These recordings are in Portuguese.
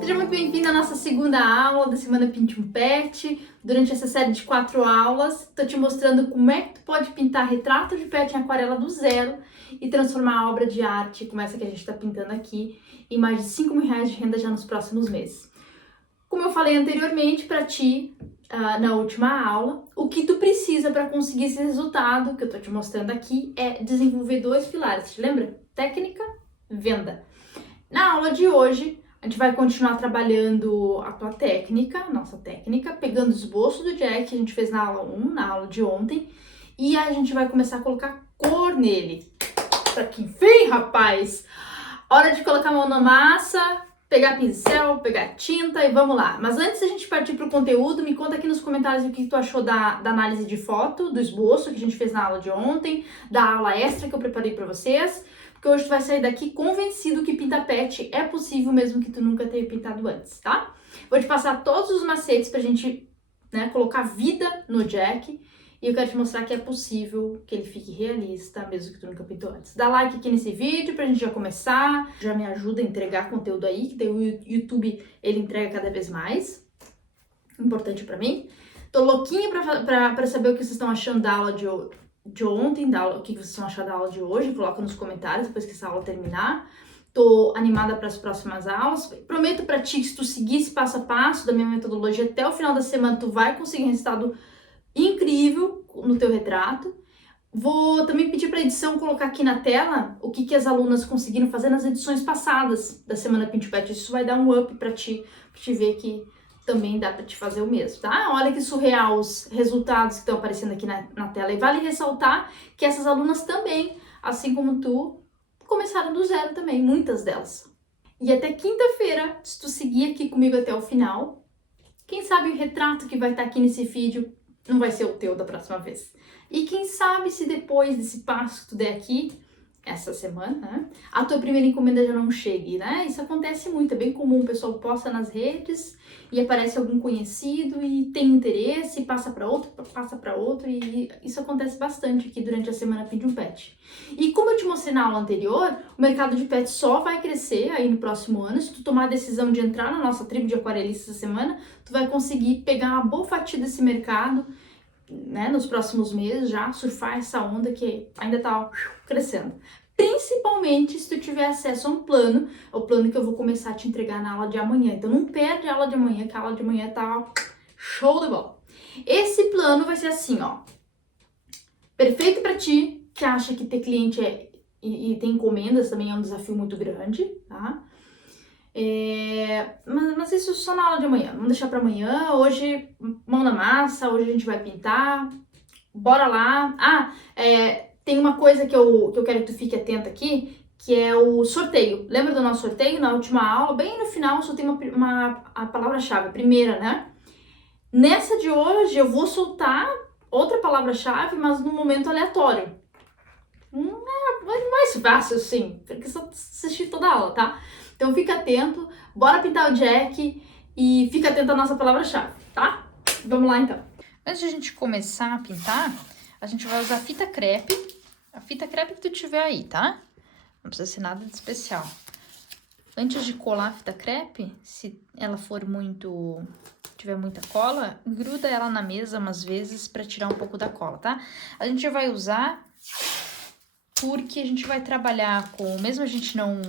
Seja muito bem-vindo à nossa segunda aula da Semana Pinte um Pet. Durante essa série de 4 aulas, estou te mostrando como é que tu pode pintar retrato de pet em aquarela do zero e transformar a obra de arte, como essa que a gente está pintando aqui, em mais de R$ 5.000 de renda já nos próximos meses. Como eu falei anteriormente para ti, na última aula, o que tu precisa para conseguir esse resultado que eu estou te mostrando aqui é desenvolver 2 pilares, te lembra? Técnica, venda. Na aula de hoje, a gente vai continuar trabalhando a tua técnica, nossa técnica, pegando o esboço do Jack que a gente fez na aula 1, na aula de ontem, e a gente vai começar a colocar cor nele. Pra que enfim, rapaz! Hora de colocar a mão na massa, pegar pincel, pegar tinta e vamos lá. Mas antes da gente partir pro conteúdo, me conta aqui nos comentários o que tu achou da análise de foto, do esboço que a gente fez na aula de ontem, da aula extra que eu preparei pra vocês. Porque hoje tu vai sair daqui convencido que pintar pet é possível mesmo que tu nunca tenha pintado antes, tá? Vou te passar todos os macetes pra gente, colocar vida no Jack. E eu quero te mostrar que é possível que ele fique realista, mesmo que tu nunca pintou antes. Dá like aqui nesse vídeo pra gente já começar. Já me ajuda a entregar conteúdo aí, que daí o YouTube, ele entrega cada vez mais. Importante pra mim. Tô louquinha pra saber o que vocês estão achando da aula de ontem, o que vocês estão achando da aula de hoje. Coloca nos comentários depois que essa aula terminar. Tô animada para as próximas aulas. Prometo para ti que se tu seguir esse passo a passo da minha metodologia até o final da semana, tu vai conseguir um resultado incrível no teu retrato. Vou também pedir para a edição colocar aqui na tela o que as alunas conseguiram fazer nas edições passadas da Semana Pinte Pet. Isso vai dar um up para te ver que também dá para te fazer o mesmo, tá? Olha que surreal os resultados que estão aparecendo aqui na tela. E vale ressaltar que essas alunas também, assim como tu, começaram do zero também, muitas delas. E até quinta-feira, se tu seguir aqui comigo até o final, quem sabe o retrato que vai estar aqui nesse vídeo não vai ser o teu da próxima vez. E quem sabe se depois desse passo que tu der aqui, essa semana, a tua primeira encomenda já não chegue, né? Isso acontece muito, é bem comum, o pessoal posta nas redes e aparece algum conhecido e tem interesse, passa para outro e isso acontece bastante aqui durante a Semana Pinte um Pet. E como eu te mostrei na aula anterior, o mercado de pets só vai crescer aí no próximo ano. Se tu tomar a decisão de entrar na nossa tribo de aquarelistas essa semana, tu vai conseguir pegar uma boa fatia desse mercado, nos próximos meses já, surfar essa onda que ainda tá crescendo. Principalmente se tu tiver acesso a um plano, é o plano que eu vou começar a te entregar na aula de amanhã. Então não perde a aula de amanhã, que a aula de amanhã tá show de bola. Esse plano vai ser assim, ó. Perfeito pra ti, que acha que ter cliente e ter encomendas também é um desafio muito grande, tá? Mas isso só na aula de amanhã, vamos deixar para amanhã. Hoje, mão na massa, hoje a gente vai pintar, bora lá. Tem uma coisa que eu quero que tu fique atento aqui, que é o sorteio. Lembra do nosso sorteio na última aula? Bem no final só tem a palavra-chave, a primeira, né? Nessa de hoje eu vou soltar outra palavra-chave, mas num momento aleatório. Não é mais fácil assim, porque só assistir toda a aula, tá? Então fica atento, bora pintar o Jack e fica atento à nossa palavra-chave, tá? Vamos lá então. Antes de a gente começar a pintar, a gente vai usar fita crepe, a fita crepe que tu tiver aí, tá? Não precisa ser nada de especial. Antes de colar a fita crepe, se ela tiver muita cola, gruda ela na mesa umas vezes pra tirar um pouco da cola, tá? A gente vai usar porque a gente vai trabalhar com, mesmo a gente não...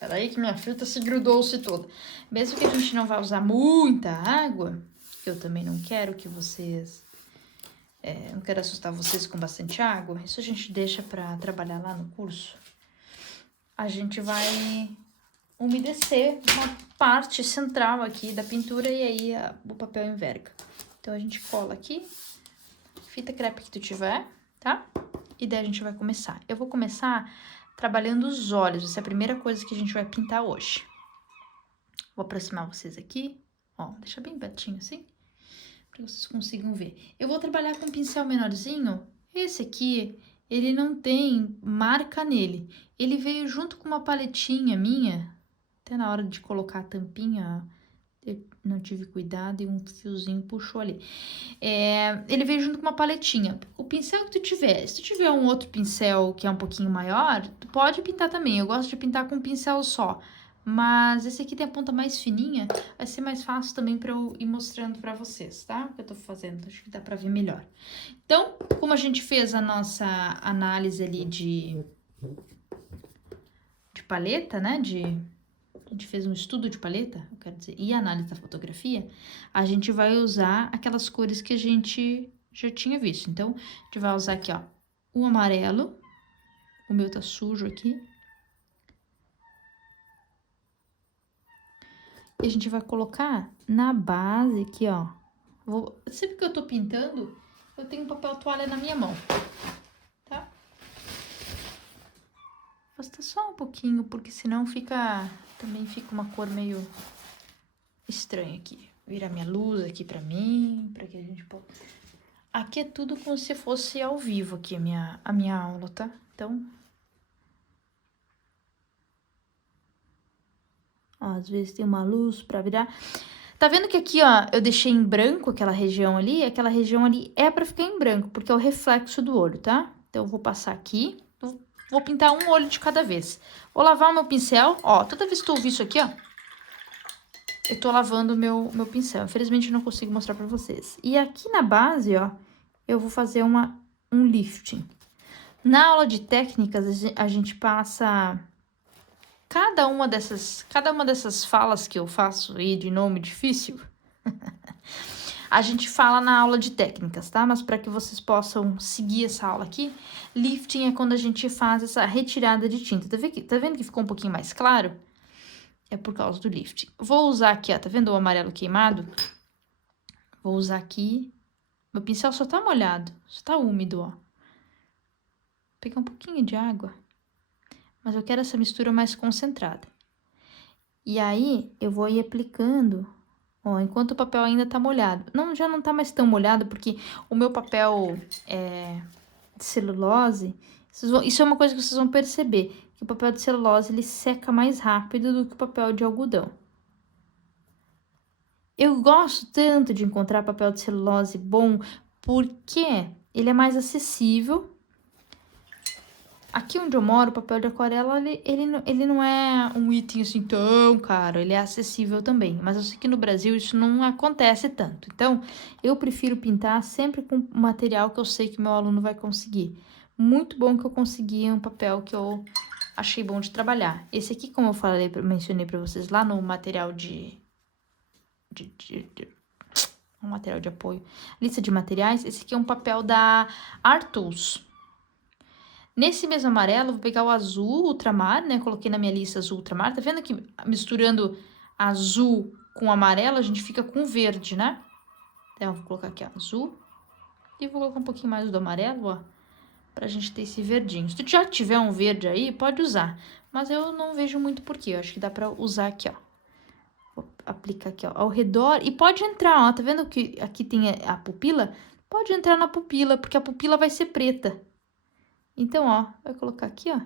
Peraí que minha fita se grudou-se toda. Mesmo que a gente não vá usar muita água, eu também não quero que vocês... não quero assustar vocês com bastante água. Isso a gente deixa pra trabalhar lá no curso. A gente vai umedecer uma parte central aqui da pintura e aí o papel enverga. Então, a gente cola aqui, fita crepe que tu tiver, tá? E daí a gente vai começar. Eu vou começar trabalhando os olhos, essa é a primeira coisa que a gente vai pintar hoje. Vou aproximar vocês aqui, ó, deixa bem pertinho assim, para vocês consigam ver. Eu vou trabalhar com um pincel menorzinho, esse aqui, ele não tem marca nele, ele veio junto com uma paletinha minha, até na hora de colocar a tampinha, Eu não tive cuidado e um fiozinho puxou ali. Ele veio junto com uma paletinha. O pincel que tu tiver, se tu tiver um outro pincel que é um pouquinho maior, tu pode pintar também. Eu gosto de pintar com um pincel só. Mas esse aqui tem a ponta mais fininha, vai ser mais fácil também pra eu ir mostrando pra vocês, tá? O que eu tô fazendo, acho que dá pra ver melhor. Então, como a gente fez a nossa análise ali de paleta, né? A gente fez um estudo de paleta, eu quero dizer, e análise da fotografia, a gente vai usar aquelas cores que a gente já tinha visto. Então, a gente vai usar aqui, ó, o amarelo. O meu tá sujo aqui. E a gente vai colocar na base aqui, ó. Sempre que eu tô pintando, eu tenho um papel toalha na minha mão, tá? Basta só um pouquinho, porque senão também fica uma cor meio estranha aqui. Virar minha luz aqui pra mim, pra que a gente possa... Aqui é tudo como se fosse ao vivo aqui a minha aula, tá? Então... Ó, às vezes tem uma luz pra virar. Tá vendo que aqui, ó, eu deixei em branco aquela região ali? Aquela região ali é pra ficar em branco, porque é o reflexo do olho, tá? Então, eu vou passar aqui, vou pintar um olho de cada vez. Vou lavar o meu pincel, ó, toda vez que tu ouvir isso aqui, ó, eu tô lavando o meu pincel. Infelizmente, eu não consigo mostrar pra vocês. E aqui na base, ó, eu vou fazer um lifting. Na aula de técnicas, a gente passa... Cada uma dessas falas que eu faço aí de nome difícil, a gente fala na aula de técnicas, tá? Mas para que vocês possam seguir essa aula aqui, lifting é quando a gente faz essa retirada de tinta. Tá vendo que ficou um pouquinho mais claro? É por causa do lifting. Vou usar aqui, ó, tá vendo o amarelo queimado? Vou usar aqui. Meu pincel só tá molhado, só tá úmido, ó. Vou pegar um pouquinho de água. Mas eu quero essa mistura mais concentrada. E aí, eu vou ir aplicando, ó, enquanto o papel ainda tá molhado. Não, já não tá mais tão molhado, porque o meu papel de celulose... Isso é uma coisa que vocês vão perceber, que o papel de celulose, ele seca mais rápido do que o papel de algodão. Eu gosto tanto de encontrar papel de celulose bom, porque ele é mais acessível. Aqui onde eu moro, o papel de aquarela, ele não é um item assim tão caro, ele é acessível também. Mas eu sei que no Brasil isso não acontece tanto. Então, eu prefiro pintar sempre com material que eu sei que meu aluno vai conseguir. Muito bom que eu consegui um papel que eu achei bom de trabalhar. Esse aqui, como eu mencionei pra vocês lá no material um material de apoio, lista de materiais, esse aqui é um papel da Art Tools. Nesse mesmo amarelo, eu vou pegar o azul ultramar, né? Coloquei na minha lista azul ultramar. Tá vendo que misturando azul com amarelo, a gente fica com verde, né? Então, eu vou colocar aqui, ó, azul. E vou colocar um pouquinho mais do amarelo, ó. Pra gente ter esse verdinho. Se tu já tiver um verde aí, pode usar. Mas eu não vejo muito porquê. Eu acho que dá pra usar aqui, ó. Vou aplicar aqui, ó, ao redor. E pode entrar, ó. Tá vendo que aqui tem a pupila? Pode entrar na pupila, porque a pupila vai ser preta. Então, ó, vai colocar aqui, ó,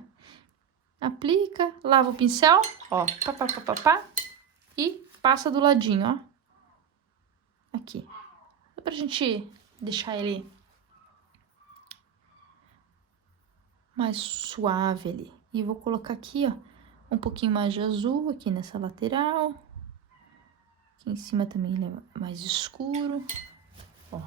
aplica, lava o pincel, ó, e passa do ladinho, ó, aqui. Só pra gente deixar ele mais suave ali. E vou colocar aqui, ó, um pouquinho mais de azul aqui nessa lateral. Aqui em cima também ele é mais escuro, ó.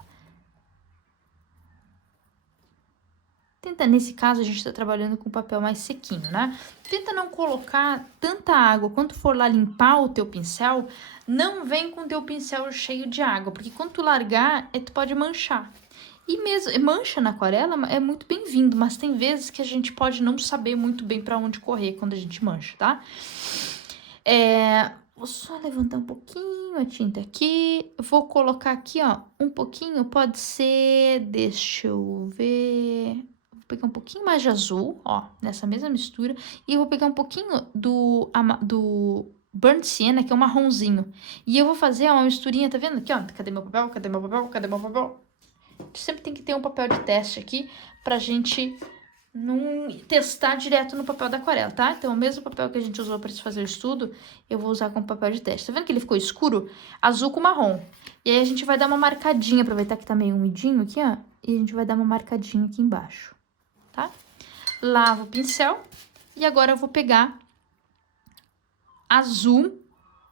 Nesse caso, a gente tá trabalhando com papel mais sequinho, né? Tenta não colocar tanta água. Quando for lá limpar o teu pincel, não vem com o teu pincel cheio de água, porque quando tu largar, tu pode manchar. E mesmo, mancha na aquarela é muito bem-vindo, mas tem vezes que a gente pode não saber muito bem pra onde correr quando a gente mancha, tá? Vou só levantar um pouquinho a tinta aqui. Vou colocar aqui, ó, um pouquinho, pode ser, deixa eu ver... Vou pegar um pouquinho mais de azul, ó, nessa mesma mistura. E eu vou pegar um pouquinho do Burnt Sienna, que é um marronzinho. E eu vou fazer uma misturinha, tá vendo aqui, ó? Cadê meu papel? Cadê meu papel? Cadê meu papel? Sempre tem que ter um papel de teste aqui pra gente não testar direto no papel da aquarela, tá? Então, o mesmo papel que a gente usou para fazer o estudo, eu vou usar como papel de teste. Tá vendo que ele ficou escuro? Azul com marrom. E aí, a gente vai dar uma marcadinha, aproveitar que tá meio umidinho aqui, ó. E a gente vai dar uma marcadinha aqui embaixo, tá? Lavo o pincel. E agora eu vou pegar azul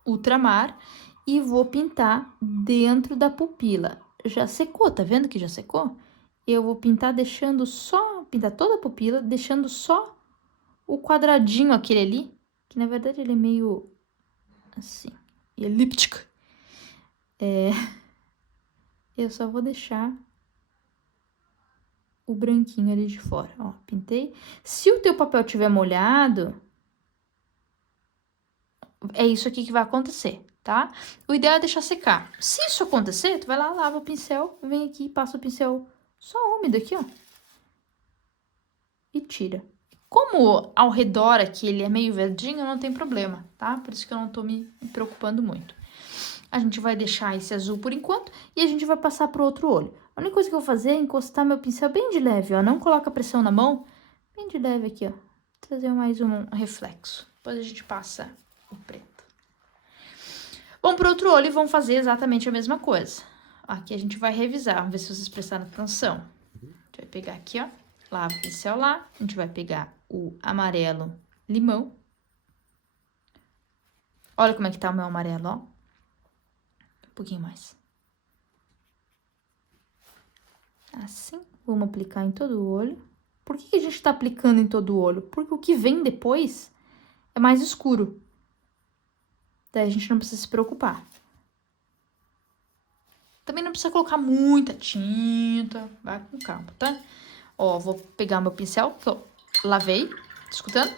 ultramar e vou pintar dentro da pupila. Já secou, tá vendo que já secou? Eu vou pintar deixando só, pintar toda a pupila, deixando só o quadradinho aquele ali, que na verdade ele é meio assim, elíptico. Eu só vou deixar o branquinho ali de fora, ó, pintei. Se o teu papel tiver molhado, é isso aqui que vai acontecer, tá? O ideal é deixar secar. Se isso acontecer, tu vai lá, lava o pincel, vem aqui e passa o pincel só úmido aqui, ó. E tira. Como ao redor aqui ele é meio verdinho, não tem problema, tá? Por isso que eu não tô me preocupando muito. A gente vai deixar esse azul por enquanto e a gente vai passar pro outro olho. A única coisa que eu vou fazer é encostar meu pincel bem de leve, ó. Não coloca pressão na mão, bem de leve aqui, ó. Trazer mais um reflexo. Depois a gente passa o preto. Vamos pro outro olho e vamos fazer exatamente a mesma coisa. Aqui a gente vai revisar, vamos ver se vocês prestaram atenção. A gente vai pegar aqui, ó. Lava o pincel lá. A gente vai pegar o amarelo limão. Olha como é que tá o meu amarelo, ó. Um pouquinho mais. Assim. Vamos aplicar em todo o olho. Por que a gente tá aplicando em todo o olho? Porque o que vem depois é mais escuro. Daí a gente não precisa se preocupar. Também não precisa colocar muita tinta. Vai com calma, tá? Ó, vou pegar meu pincel, que eu lavei, tá escutando?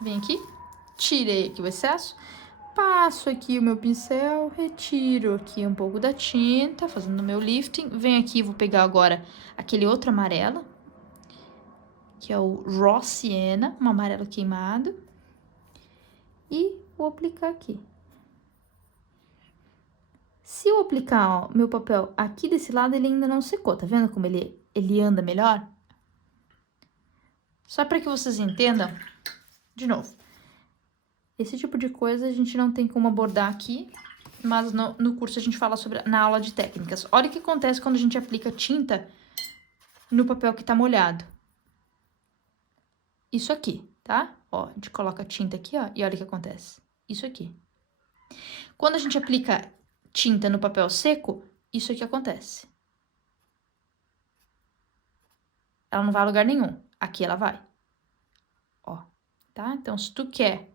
Vem aqui, tirei aqui o excesso, passo aqui o meu pincel, retiro aqui um pouco da tinta, fazendo o meu lifting. Venho aqui, vou pegar agora aquele outro amarelo, que é o Raw Sienna, um amarelo queimado. E vou aplicar aqui. Se eu aplicar, ó, meu papel aqui desse lado, ele ainda não secou, tá vendo como ele anda melhor? Só para que vocês entendam, de novo, esse tipo de coisa a gente não tem como abordar aqui, mas no curso a gente fala sobre, na aula de técnicas. Olha o que acontece quando a gente aplica tinta no papel que tá molhado. Isso aqui, tá? Ó, a gente coloca tinta aqui, ó, e olha o que acontece. Isso aqui. Quando a gente aplica tinta no papel seco, isso aqui acontece. Ela não vai a lugar nenhum. Aqui ela vai. Ó, tá? Então, se tu quer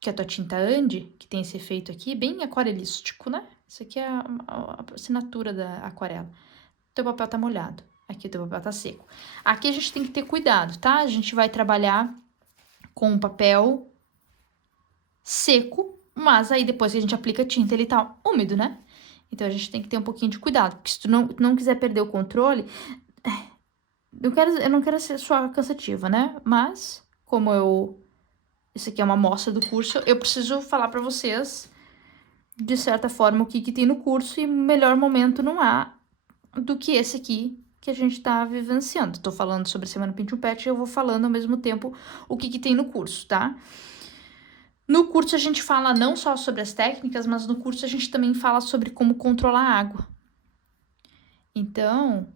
que a tua tinta ande, que tem esse efeito aqui, bem aquarelístico, né? Isso aqui é a assinatura da aquarela. Teu papel tá molhado. Aqui o teu papel tá seco. Aqui a gente tem que ter cuidado, tá? A gente vai trabalhar com o papel seco, mas aí depois que a gente aplica a tinta, ele tá úmido, né? Então, a gente tem que ter um pouquinho de cuidado, porque se tu não quiser perder o controle... Eu não quero ser só cansativa, né? Mas, isso aqui é uma amostra do curso, eu preciso falar pra vocês, de certa forma, o que tem no curso, e melhor momento não há do que esse aqui que a gente tá vivenciando. Tô falando sobre a Semana Pinto Pet e eu vou falando ao mesmo tempo o que tem no curso, tá? No curso a gente fala não só sobre as técnicas, mas no curso a gente também fala sobre como controlar a água. Então,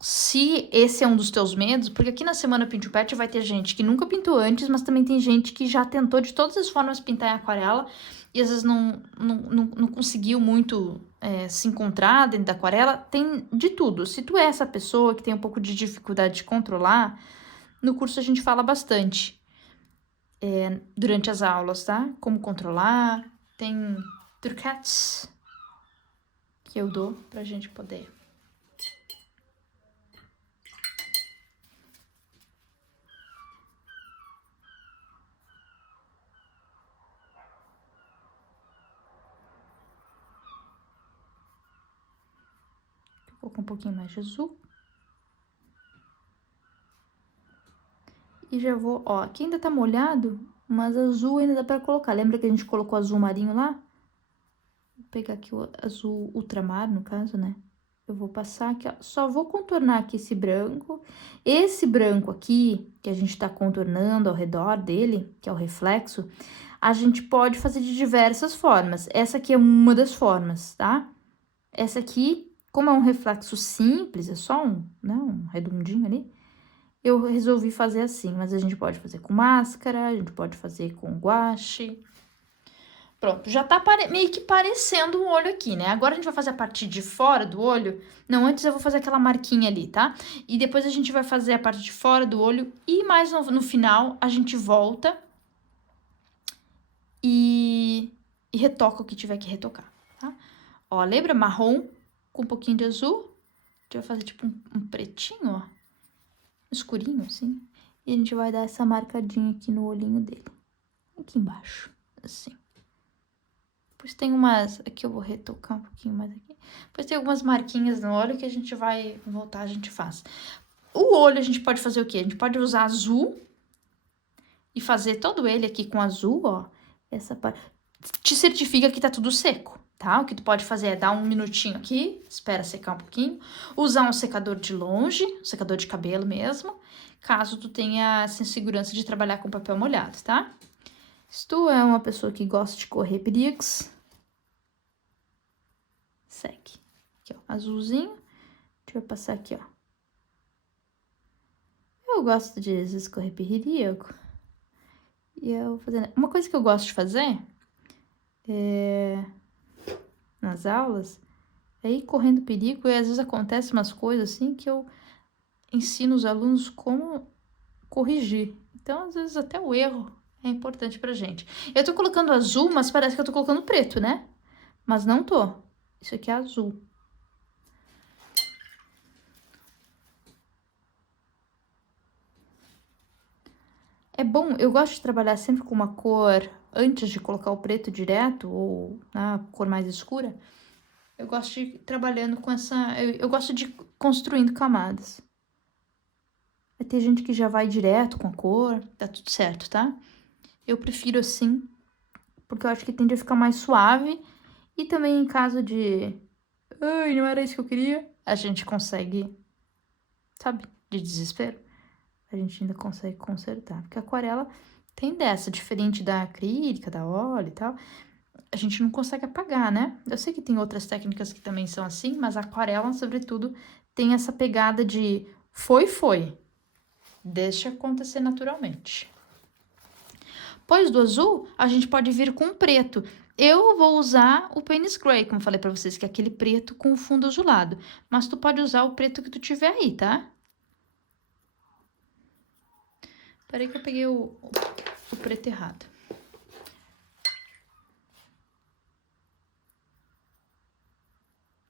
se esse é um dos teus medos, porque aqui na Semana Pinto Pet vai ter gente que nunca pintou antes, mas também tem gente que já tentou de todas as formas pintar em aquarela e às vezes não conseguiu muito se encontrar dentro da aquarela. Tem de tudo. Se tu é essa pessoa que tem um pouco de dificuldade de controlar, no curso a gente fala bastante durante as aulas, tá? Como controlar, tem truquetes que eu dou pra gente poder... Vou com um pouquinho mais de azul. E já vou, ó, aqui ainda tá molhado, mas azul ainda dá pra colocar. Lembra que a gente colocou azul marinho lá? Vou pegar aqui o azul ultramar, no caso, né? eu vou passar aqui, ó. Só vou contornar aqui esse branco. Esse branco aqui, que a gente tá contornando ao redor dele, que é o reflexo, a gente pode fazer de diversas formas. Essa aqui é uma das formas, tá? Essa aqui, como é um reflexo simples, é só né, um redondinho ali, eu resolvi fazer assim. Mas a gente pode fazer com máscara, a gente pode fazer com guache. Pronto, já tá meio que parecendo um olho aqui, né? Agora a gente vai fazer a parte de fora do olho. Não, antes eu vou fazer aquela marquinha ali, tá? E depois a gente vai fazer a parte de fora do olho. E mais no final a gente volta e retoca o que tiver que retocar, tá? Ó, lembra? Marrom com um pouquinho de azul. A gente vai fazer tipo um pretinho, ó. Escurinho, assim. E a gente vai dar essa marcadinha aqui no olhinho dele. Aqui embaixo, assim. Depois tem umas... Aqui eu vou retocar um pouquinho mais aqui. Depois tem algumas marquinhas no olho que a gente vai voltar, a gente faz. O olho a gente pode fazer o quê? A gente pode usar azul e fazer todo ele aqui com azul, ó. Essa parte... Te certifica que tá tudo seco, tá? O que tu pode fazer é dar um minutinho aqui, espera secar um pouquinho. Usar um secador de longe, um secador de cabelo mesmo, caso tu tenha essa insegurança de trabalhar com papel molhado, tá? Se tu é uma pessoa que gosta de correr perigos, segue. Aqui, ó, azulzinho. Deixa eu passar aqui, ó. Eu gosto de às vezes correr perigo. E eu vou fazendo... Uma coisa que eu gosto de fazer nas aulas é ir correndo perigo. E às vezes acontece umas coisas assim que eu ensino os alunos como corrigir. Então, às vezes até o erro é importante pra gente. Eu tô colocando azul, mas parece que eu tô colocando preto, né? Mas não tô. Isso aqui é azul. É bom, eu gosto de trabalhar sempre com uma cor, antes de colocar o preto direto, ou a cor mais escura, eu gosto de ir trabalhando com essa... Eu gosto de ir construindo camadas. Vai ter gente que já vai direto com a cor, tá tudo certo, tá? Eu prefiro assim, porque eu acho que tende a ficar mais suave. E também em caso de... Ai, não era isso que eu queria. A gente consegue, sabe, de desespero. A gente ainda consegue consertar. Porque a aquarela tem dessa, diferente da acrílica, da óleo e tal. A gente não consegue apagar, né? Eu sei que tem outras técnicas que também são assim, mas a aquarela, sobretudo, tem essa pegada de foi. Deixa acontecer naturalmente. Depois do azul, a gente pode vir com preto. Eu vou usar o Payne's Gray, como falei pra vocês, que é aquele preto com fundo azulado. Mas tu pode usar o preto que tu tiver aí, tá? Peraí que eu peguei o preto errado.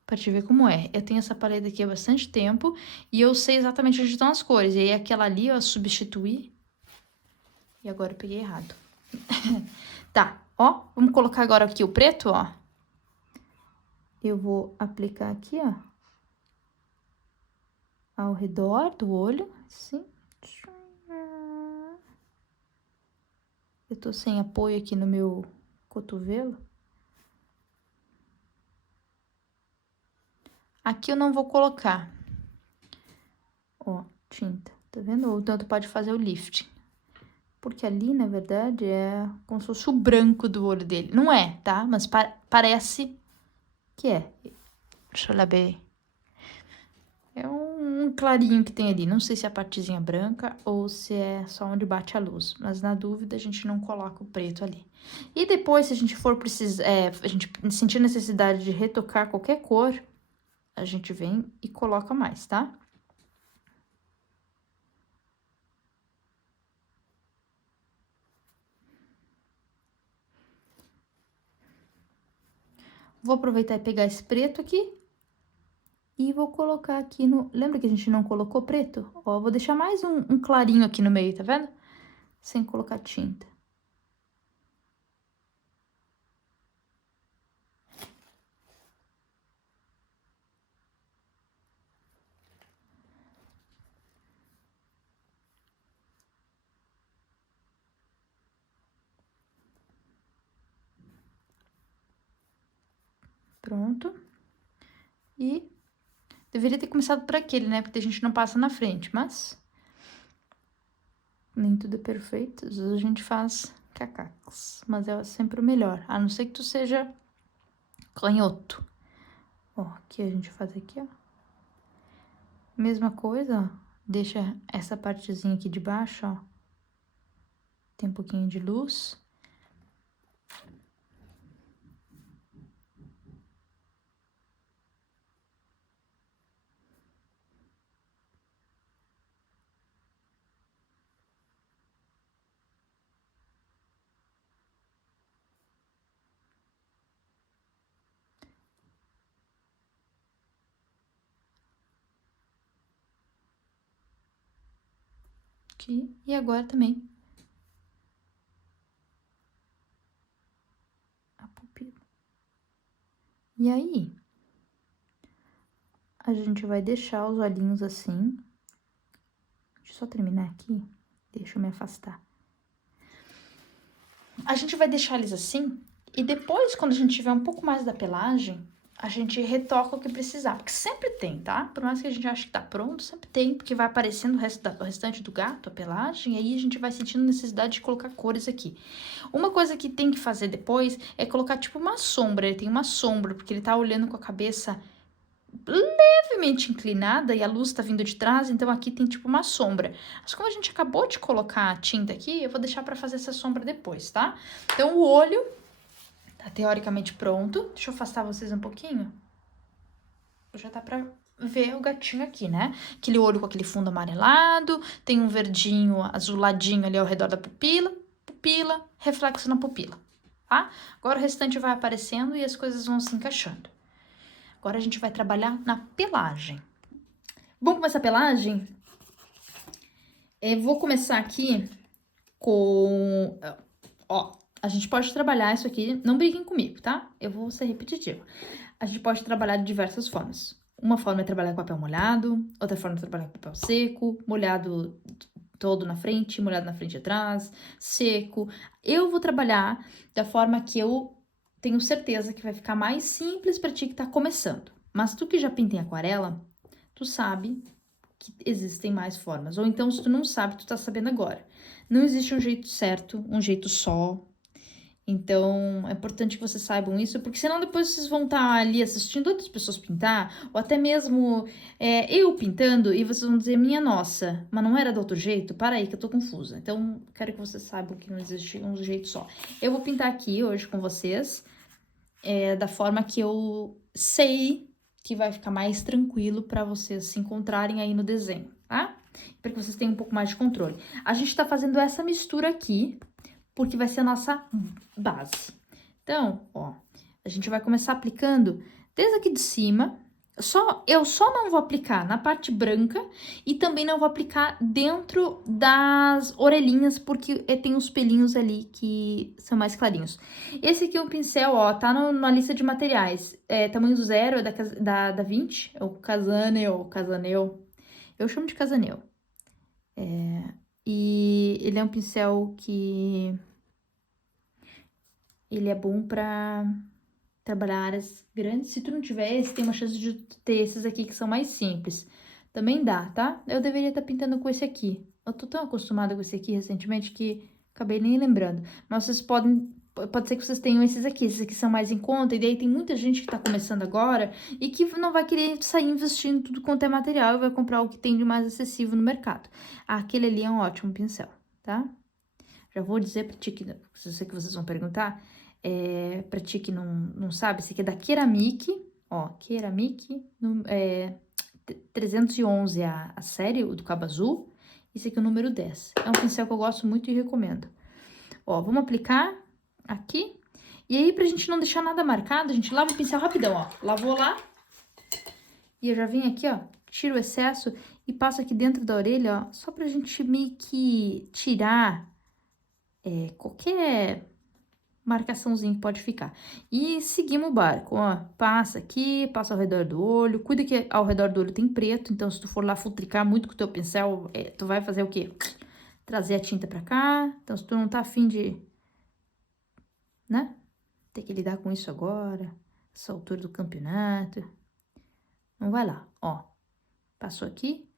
Pra te ver como é. Eu tenho essa paleta aqui há bastante tempo e eu sei exatamente onde estão as cores. E aí aquela ali, ó, substituí. E agora eu peguei errado. Tá, ó, vamos colocar agora aqui o preto, ó. Eu vou aplicar aqui, ó, ao redor do olho, assim. Eu tô sem apoio aqui no meu cotovelo. Aqui eu não vou colocar, ó, tinta, tá vendo? Ou então tu pode fazer o lifting. Porque ali, na verdade, é como se fosse o branco do olho dele. Não é, tá? Mas parece que é. Deixa eu olhar bem. É um clarinho que tem ali. Não sei se é a partezinha branca ou se é só onde bate a luz. Mas na dúvida, a gente não coloca o preto ali. E depois, se a gente for precisar, a gente sentir necessidade de retocar qualquer cor, a gente vem e coloca mais, tá? Vou aproveitar e pegar esse preto aqui. E vou colocar aqui no... Lembra que a gente não colocou preto? Ó, vou deixar mais um clarinho aqui no meio, tá vendo? Sem colocar tinta. Pronto. E Deveria ter começado por aquele, né? Porque a gente não passa na frente, mas... Nem tudo é perfeito. Às vezes a gente faz cacacos. Mas é sempre o melhor. A não ser que tu seja canhoto. Ó, aqui a gente faz aqui, ó. Mesma coisa, ó. Deixa essa partezinha aqui de baixo, ó. Tem um pouquinho de luz. Aqui. E agora também. A pupila. E aí, a gente vai deixar os olhinhos assim. Deixa eu só terminar aqui. Deixa eu me afastar. A gente vai deixar eles assim. E depois, quando a gente tiver um pouco mais da pelagem, a gente retoca o que precisar. Porque sempre tem, tá? Por mais que a gente ache que tá pronto, sempre tem. Porque vai aparecendo o restante do gato, a pelagem. E aí a gente vai sentindo necessidade de colocar cores aqui. Uma coisa que tem que fazer depois é colocar tipo uma sombra. Ele tem uma sombra, porque ele tá olhando com a cabeça levemente inclinada e a luz tá vindo de trás, então aqui tem tipo uma sombra. Mas como a gente acabou de colocar a tinta aqui, eu vou deixar pra fazer essa sombra depois, tá? Então o olho tá teoricamente pronto. Deixa eu afastar vocês um pouquinho. Já dá pra ver o gatinho aqui, né? Aquele olho com aquele fundo amarelado, tem um verdinho azuladinho ali ao redor da pupila, reflexo na pupila, tá? Agora o restante vai aparecendo e as coisas vão se encaixando. Agora a gente vai trabalhar na pelagem. Vamos começar a pelagem? Vou começar aqui com... Ó, a gente pode trabalhar isso aqui... Não briguem comigo, tá? Eu vou ser repetitiva. A gente pode trabalhar de diversas formas. Uma forma é trabalhar com papel molhado, outra forma é trabalhar com papel seco, molhado todo na frente, molhado na frente e atrás, seco. Eu vou trabalhar da forma que eu tenho certeza que vai ficar mais simples para ti que tá começando. Mas tu que já pinta em aquarela, tu sabe que existem mais formas. Ou então, se tu não sabe, tu tá sabendo agora. Não existe um jeito certo, um jeito só. Então, é importante que vocês saibam isso, porque senão depois vocês vão estar ali assistindo outras pessoas pintar, ou até mesmo eu pintando, e vocês vão dizer, minha nossa, mas não era do outro jeito? Para aí que eu tô confusa. Então, quero que vocês saibam que não existe um jeito só. Eu vou pintar aqui hoje com vocês, da forma que eu sei que vai ficar mais tranquilo para vocês se encontrarem aí no desenho, tá? Para que vocês tenham um pouco mais de controle. A gente tá fazendo essa mistura aqui, porque vai ser a nossa base. Então, ó, a gente vai começar aplicando desde aqui de cima. Eu só não vou aplicar na parte branca e também não vou aplicar dentro das orelhinhas, porque tem uns pelinhos ali que são mais clarinhos. Esse aqui é um pincel, ó, tá na lista de materiais. Tamanho 0, é da 20, é o Casanel. Eu chamo de Casanel. E ele é um pincel que... Ele é bom pra trabalhar áreas grandes. Se tu não tiver esse, tem uma chance de ter esses aqui que são mais simples. Também dá, tá? Eu deveria estar pintando com esse aqui. Eu tô tão acostumada com esse aqui recentemente que acabei nem lembrando. Mas vocês pode ser que vocês tenham esses aqui. Esses aqui são mais em conta. E daí tem muita gente que tá começando agora e que não vai querer sair investindo tudo quanto é material e vai comprar o que tem de mais acessível no mercado. Aquele ali é um ótimo pincel, tá? Já vou dizer pra ti que... Eu sei que vocês vão perguntar... pra ti que não sabe, esse aqui é da Keramic, ó, Keramic, 311 a série, o do cabo azul, esse aqui é o número 10. É um pincel que eu gosto muito e recomendo. Ó, vamos aplicar aqui, e aí pra gente não deixar nada marcado, a gente lava o pincel rapidão, ó, lavou lá, e eu já vim aqui, ó, tiro o excesso e passo aqui dentro da orelha, ó, só pra gente meio que tirar qualquer... marcaçãozinha que pode ficar. E seguimos o barco, ó. Passa aqui, passa ao redor do olho. Cuida que ao redor do olho tem preto, então se tu for lá futricar muito com o teu pincel, tu vai fazer o quê? Trazer a tinta pra cá. Então, se tu não tá afim de, né? Ter que lidar com isso agora, essa altura do campeonato. Não vai lá, ó. Passou aqui,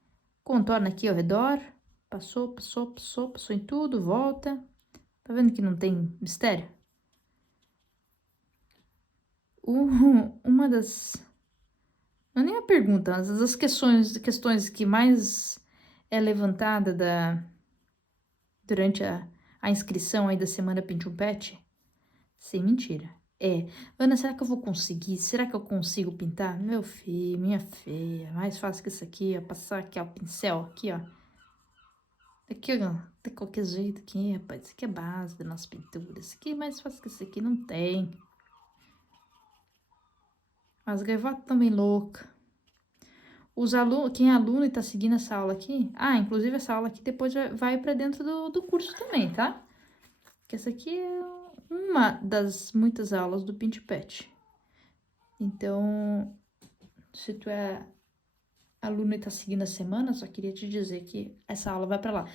contorna aqui ao redor, passou em tudo, volta. Tá vendo que não tem mistério? Uma das... Não é nem a pergunta, mas das questões que mais é levantada durante a inscrição aí da Semana Pinte um Pet, sem mentira, Ana, será que eu vou conseguir? Será que eu consigo pintar? Meu filho, minha feia, mais fácil que isso aqui, ó, passar aqui, ó, o pincel aqui, ó. Aqui, ó, de qualquer jeito aqui, rapaz, isso aqui é base da nossa pintura, isso aqui é mais fácil que isso aqui, não tem. As gaivotas também loucas. Quem é aluno e tá seguindo essa aula aqui, inclusive essa aula aqui depois vai para dentro do curso também, tá? Que essa aqui é uma das muitas aulas do Pinte Pet. Então, se tu é aluno e tá seguindo a semana, só queria te dizer que essa aula vai para lá.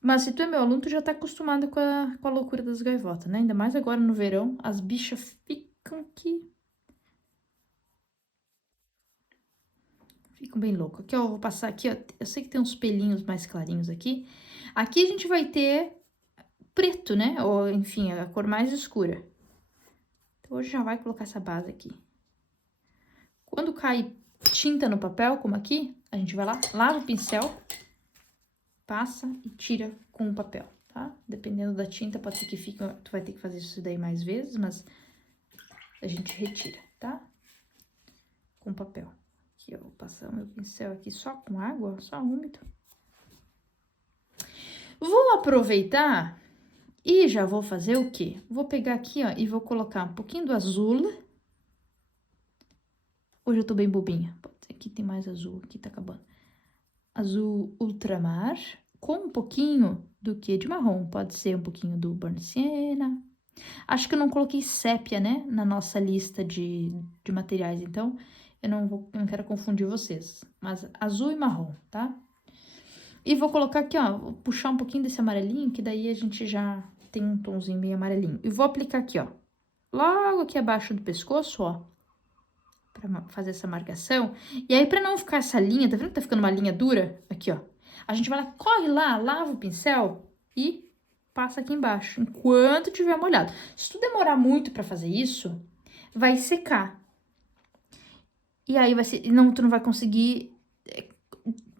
Mas se tu é meu aluno, tu já tá acostumado com a loucura das gaivotas, né? Ainda mais agora no verão, as bichas ficam aqui. Ficam bem loucas. Aqui, ó, eu vou passar aqui, ó. Eu sei que tem uns pelinhos mais clarinhos aqui. Aqui a gente vai ter preto, né? Ou, enfim, a cor mais escura. Então, hoje já vai colocar essa base aqui. Quando cai tinta no papel, como aqui, a gente vai lá, lava o pincel, passa e tira com o papel, tá? Dependendo da tinta, pode ser que fique... Tu vai ter que fazer isso daí mais vezes, mas a gente retira, tá? Com papel. Aqui, ó, vou passar o meu pincel aqui só com água, só úmido. Vou aproveitar e já vou fazer o quê? Vou pegar aqui, ó, e vou colocar um pouquinho do azul. Hoje eu tô bem bobinha. Aqui tem mais azul, aqui tá acabando. Azul ultramar, com um pouquinho do que de marrom. Pode ser um pouquinho do Burnt Sienna. Acho que eu não coloquei sépia, né, na nossa lista de materiais, então eu não quero confundir vocês. Mas azul e marrom, tá? E vou colocar aqui, ó, vou puxar um pouquinho desse amarelinho, que daí a gente já tem um tomzinho meio amarelinho. E vou aplicar aqui, ó, logo aqui abaixo do pescoço, ó, pra fazer essa marcação. E aí, pra não ficar essa linha, tá vendo que tá ficando uma linha dura? Aqui, ó. A gente vai lá, corre lá, lava o pincel e passa aqui embaixo, enquanto tiver molhado. Se tu demorar muito pra fazer isso, vai secar. E aí, tu não vai conseguir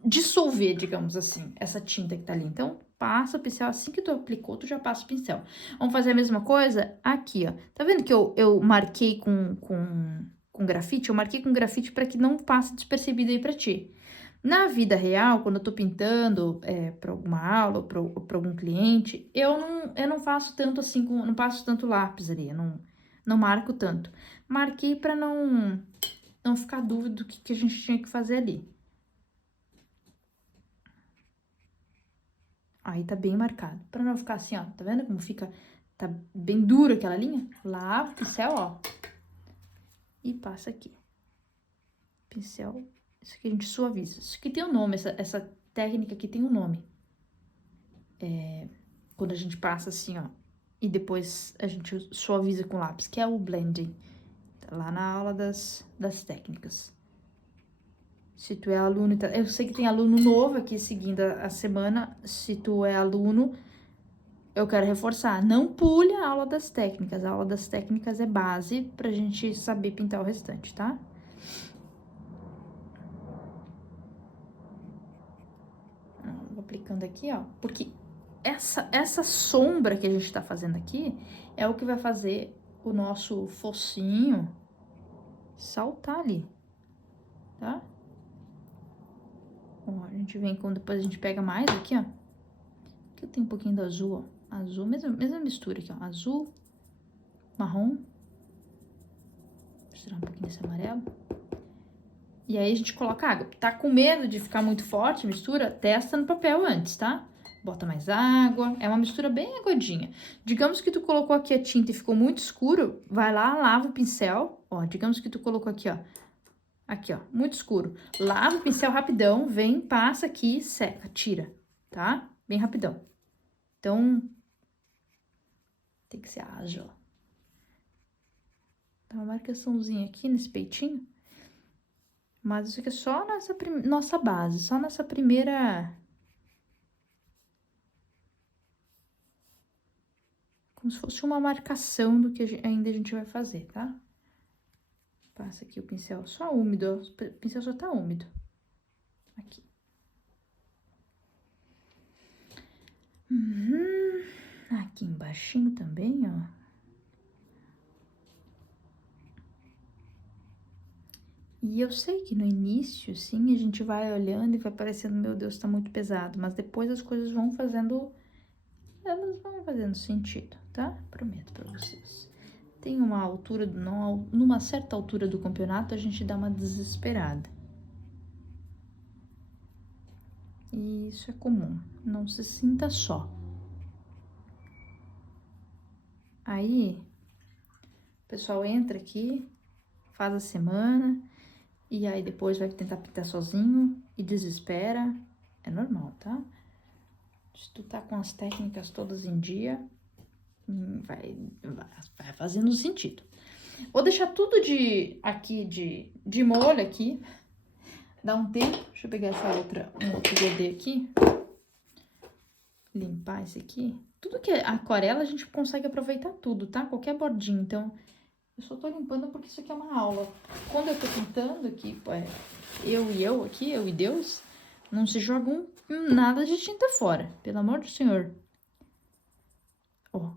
dissolver, digamos assim, essa tinta que tá ali. Então, passa o pincel, assim que tu aplicou, tu já passa o pincel. Vamos fazer a mesma coisa aqui, ó. Tá vendo que eu marquei com grafite? Eu marquei com grafite para que não passe despercebido aí pra ti. Na vida real, quando eu tô pintando pra alguma aula ou pra algum cliente, eu não faço tanto assim, não passo tanto lápis ali, eu não marco tanto. Marquei pra não ficar dúvida do que a gente tinha que fazer ali. Aí tá bem marcado. Pra não ficar assim, ó, tá vendo como fica? Tá bem dura aquela linha? Lava o pincel, ó. E passa aqui. Pincel. Isso aqui a gente suaviza. Isso aqui tem um nome, essa técnica aqui tem um nome. Quando a gente passa assim, ó. E depois a gente suaviza com lápis, que é o blending. Tá lá na aula das técnicas. Se tu é aluno... Eu sei que tem aluno novo aqui seguindo a semana. Se tu é aluno... Eu quero reforçar, não pule a aula das técnicas. A aula das técnicas é base pra gente saber pintar o restante, tá? Vou aplicando aqui, ó. Porque essa sombra que a gente tá fazendo aqui é o que vai fazer o nosso focinho saltar ali, tá? Ó, a gente vem com... Depois a gente pega mais aqui, ó. Aqui eu tenho um pouquinho do azul, ó. Azul, mesma mistura aqui, ó. Azul, marrom. Vou tirar um pouquinho desse amarelo. E aí a gente coloca água. Tá com medo de ficar muito forte a mistura? Testa no papel antes, tá? Bota mais água. É uma mistura bem aguadinha. Digamos que tu colocou aqui a tinta e ficou muito escuro. Vai lá, lava o pincel. Ó, digamos que tu colocou aqui, ó. Aqui, ó, muito escuro. Lava o pincel rapidão. Vem, passa aqui, seca, tira, tá? Bem rapidão. Então, tem que ser ágil. Dá uma marcaçãozinha aqui nesse peitinho. Mas isso aqui é só nossa base, só nessa primeira... Como se fosse uma marcação do que ainda a gente vai fazer, tá? Passa aqui o pincel só úmido, ó. O pincel só tá úmido. Aqui. Aqui embaixinho também, ó. E eu sei que no início, sim, a gente vai olhando e vai parecendo, meu Deus, tá muito pesado. Mas depois as coisas vão fazendo... Elas vão fazendo sentido, tá? Prometo pra vocês. Tem uma altura, numa certa altura do campeonato, a gente dá uma desesperada. E isso é comum, não se sinta só. Aí, o pessoal entra aqui, faz a semana, e aí depois vai tentar pintar sozinho e desespera. É normal, tá? Se tu tá com as técnicas todas em dia, vai fazendo sentido. Vou deixar tudo de molho aqui. Dá um tempo. Deixa eu pegar um outro GD aqui. Limpar esse aqui. Tudo que é aquarela, a gente consegue aproveitar tudo, tá? Qualquer bordinha. Então, eu só tô limpando porque isso aqui é uma aula. Quando eu tô pintando aqui, eu e Deus, não se joga nada de tinta fora. Pelo amor do Senhor. Ó.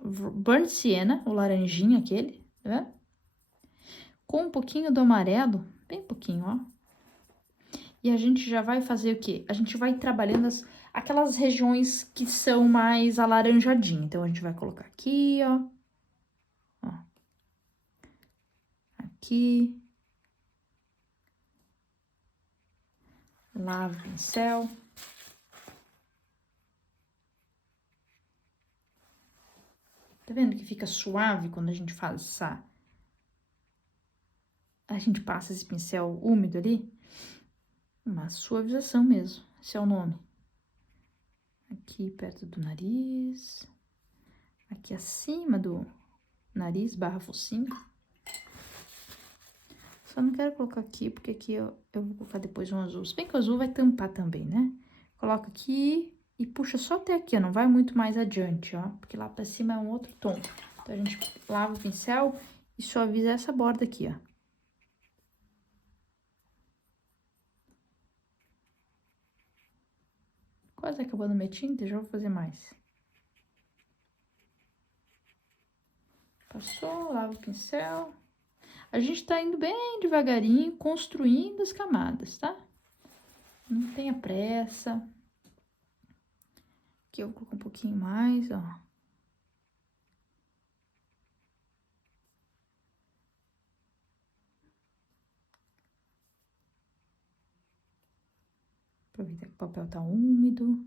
Burnt Sienna, o laranjinho aquele, tá vendo? Com um pouquinho do amarelo, bem pouquinho, ó. E a gente já vai fazer o quê? A gente vai trabalhando aquelas regiões que são mais alaranjadinhas. Então, a gente vai colocar aqui, ó. Ó. Aqui. Lava o pincel. Tá vendo que fica suave quando a gente faz essa... A gente passa esse pincel úmido ali? Uma suavização mesmo, esse é o nome. Aqui perto do nariz. Aqui acima do nariz, barra focinho. Só não quero colocar aqui, porque aqui eu vou colocar depois um azul. Se bem que o azul vai tampar também, né? Coloca aqui e puxa só até aqui, ó. Não vai muito mais adiante, ó. Porque lá pra cima é um outro tom. Então, a gente lava o pincel e suaviza essa borda aqui, ó. Quase acabando minha tinta, já vou fazer mais. Passou, lava o pincel. A gente tá indo bem devagarinho, construindo as camadas, tá? Não tenha pressa. Aqui eu vou colocar um pouquinho mais, ó. Aproveitar que o papel tá úmido.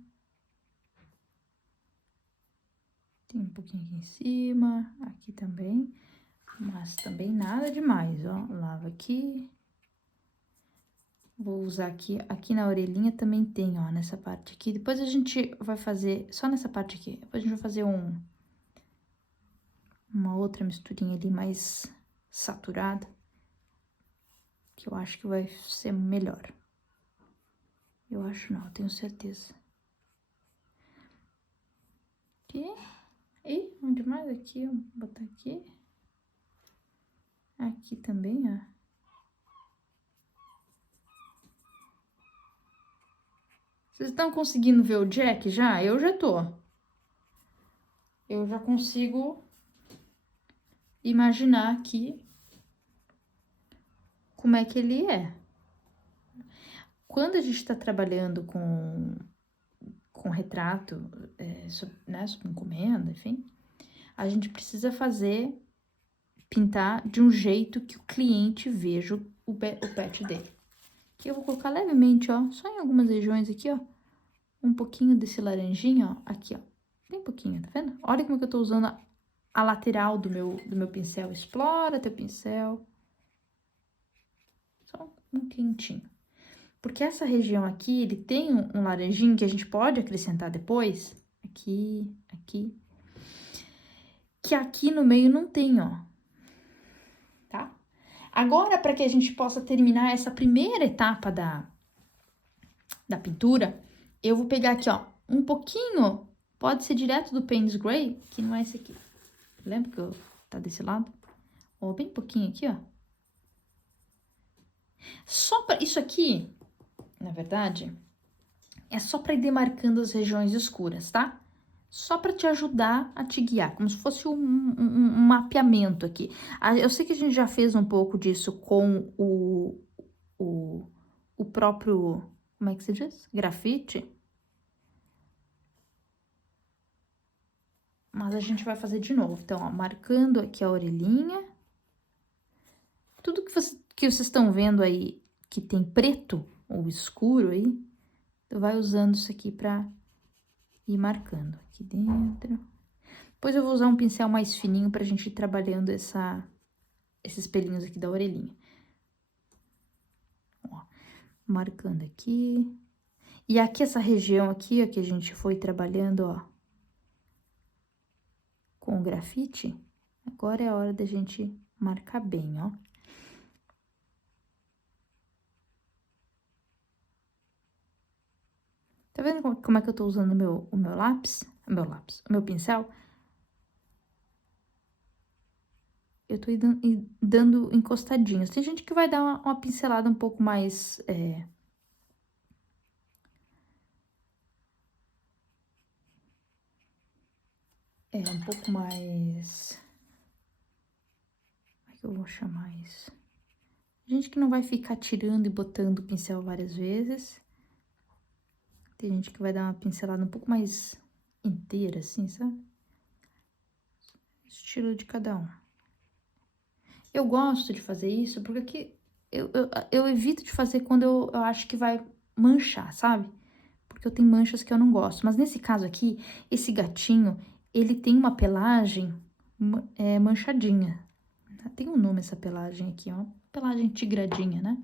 Tem um pouquinho aqui em cima, aqui também. Mas também nada demais, ó. Lava aqui. Vou usar aqui na orelhinha também tem, ó, nessa parte aqui. Depois a gente vai fazer, só nessa parte aqui. Depois a gente vai fazer uma outra misturinha ali mais saturada. Que eu acho que vai ser melhor. Eu acho não, eu tenho certeza. Aqui. E onde mais? Aqui, vou botar aqui. Aqui também, ó. Vocês estão conseguindo ver o Jack já? Eu já tô. Eu já consigo imaginar aqui como é que ele é. Quando a gente tá trabalhando com retrato, né, sob encomenda, enfim, a gente precisa pintar de um jeito que o cliente veja o pet dele. Aqui eu vou colocar levemente, ó, só em algumas regiões aqui, ó, um pouquinho desse laranjinho, ó, aqui, ó, bem pouquinho, tá vendo? Olha como é que eu tô usando a lateral do meu pincel. Explora teu pincel. Só um quentinho. Porque essa região aqui, ele tem um laranjinho que a gente pode acrescentar depois. Aqui, aqui. Que aqui no meio não tem, ó. Tá? Agora, para que a gente possa terminar essa primeira etapa da pintura, eu vou pegar aqui, ó, um pouquinho, pode ser direto do Payne's Gray, que não é esse aqui. Lembra que tá desse lado? Ó, bem pouquinho aqui, ó. Só para isso aqui, na verdade, é só para ir demarcando as regiões escuras, tá? Só para te ajudar a te guiar, como se fosse um mapeamento aqui. Eu sei que a gente já fez um pouco disso com o próprio, como é que se diz? Grafite. Mas a gente vai fazer de novo. Então, ó, marcando aqui a orelhinha. Tudo que vocês estão vendo aí, que tem preto ou escuro aí, tu vai usando isso aqui pra ir marcando aqui dentro. Depois eu vou usar um pincel mais fininho pra gente ir trabalhando esses pelinhos aqui da orelhinha. Ó, marcando aqui. E aqui, essa região aqui, ó, que a gente foi trabalhando, ó, com o grafite, agora é a hora da gente marcar bem, ó. Tá vendo como é que eu tô usando o meu pincel? Eu tô dando encostadinhos. Tem gente que vai dar uma pincelada um pouco mais, um pouco mais... Como é que eu vou chamar isso? Gente que não vai ficar tirando e botando o pincel várias vezes. Tem gente que vai dar uma pincelada um pouco mais inteira, assim, sabe? Estilo de cada um. Eu gosto de fazer isso porque aqui eu evito de fazer quando eu acho que vai manchar, sabe? Porque eu tenho manchas que eu não gosto. Mas nesse caso aqui, esse gatinho, ele tem uma pelagem manchadinha. Tem um nome essa pelagem aqui, ó. Pelagem tigradinha, né?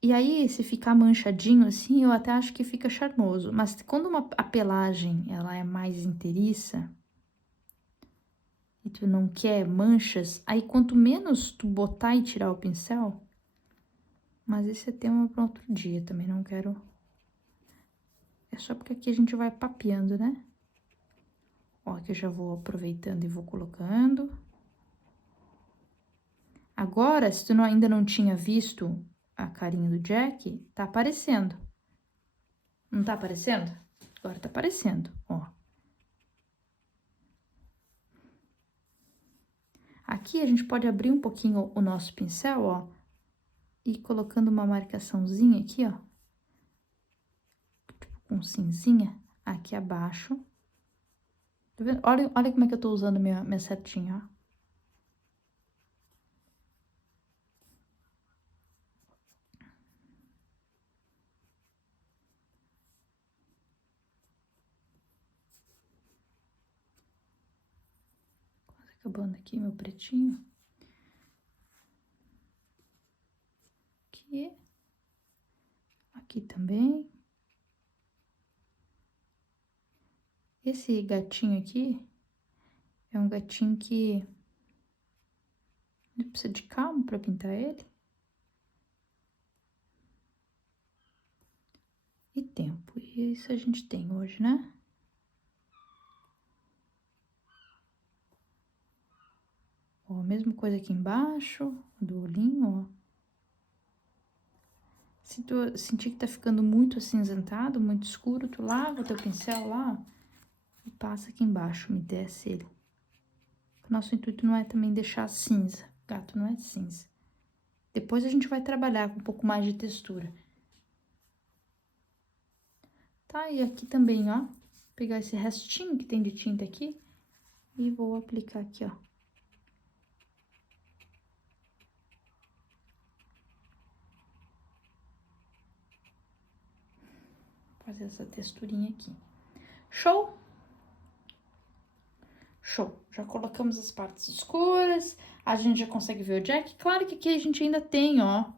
E aí, se ficar manchadinho assim, eu até acho que fica charmoso. Mas quando a pelagem, ela é mais inteiriça, e tu não quer manchas, aí quanto menos tu botar e tirar o pincel, mas esse é tema para outro dia, também não quero... É só porque aqui a gente vai papeando, né? Ó, aqui eu já vou aproveitando e vou colocando. Agora, se tu ainda não tinha visto a carinha do Jack, tá aparecendo. Não tá aparecendo? Agora tá aparecendo, ó. Aqui a gente pode abrir um pouquinho o nosso pincel, ó, e colocando uma marcaçãozinha aqui, ó, tipo com cinzinha, aqui abaixo. Tá vendo? Olha como é que eu tô usando minha setinha, ó. Quase acabando aqui meu pretinho. Aqui. Aqui também. Esse gatinho aqui é um gatinho que precisa de calma para pintar ele. E tempo. E isso a gente tem hoje, né? Ó, mesma coisa aqui embaixo, do olhinho, ó. Se tu sentir que tá ficando muito acinzentado, muito escuro, tu lava o teu pincel lá e passa aqui embaixo, umedece ele. O nosso intuito não é também deixar cinza, gato não é cinza. Depois a gente vai trabalhar com um pouco mais de textura. Tá, e aqui também, ó, pegar esse restinho que tem de tinta aqui e vou aplicar aqui, ó. Fazer essa texturinha aqui. Show? Show. Já colocamos as partes escuras, a gente já consegue ver o Jack. Claro que aqui a gente ainda tem, ó,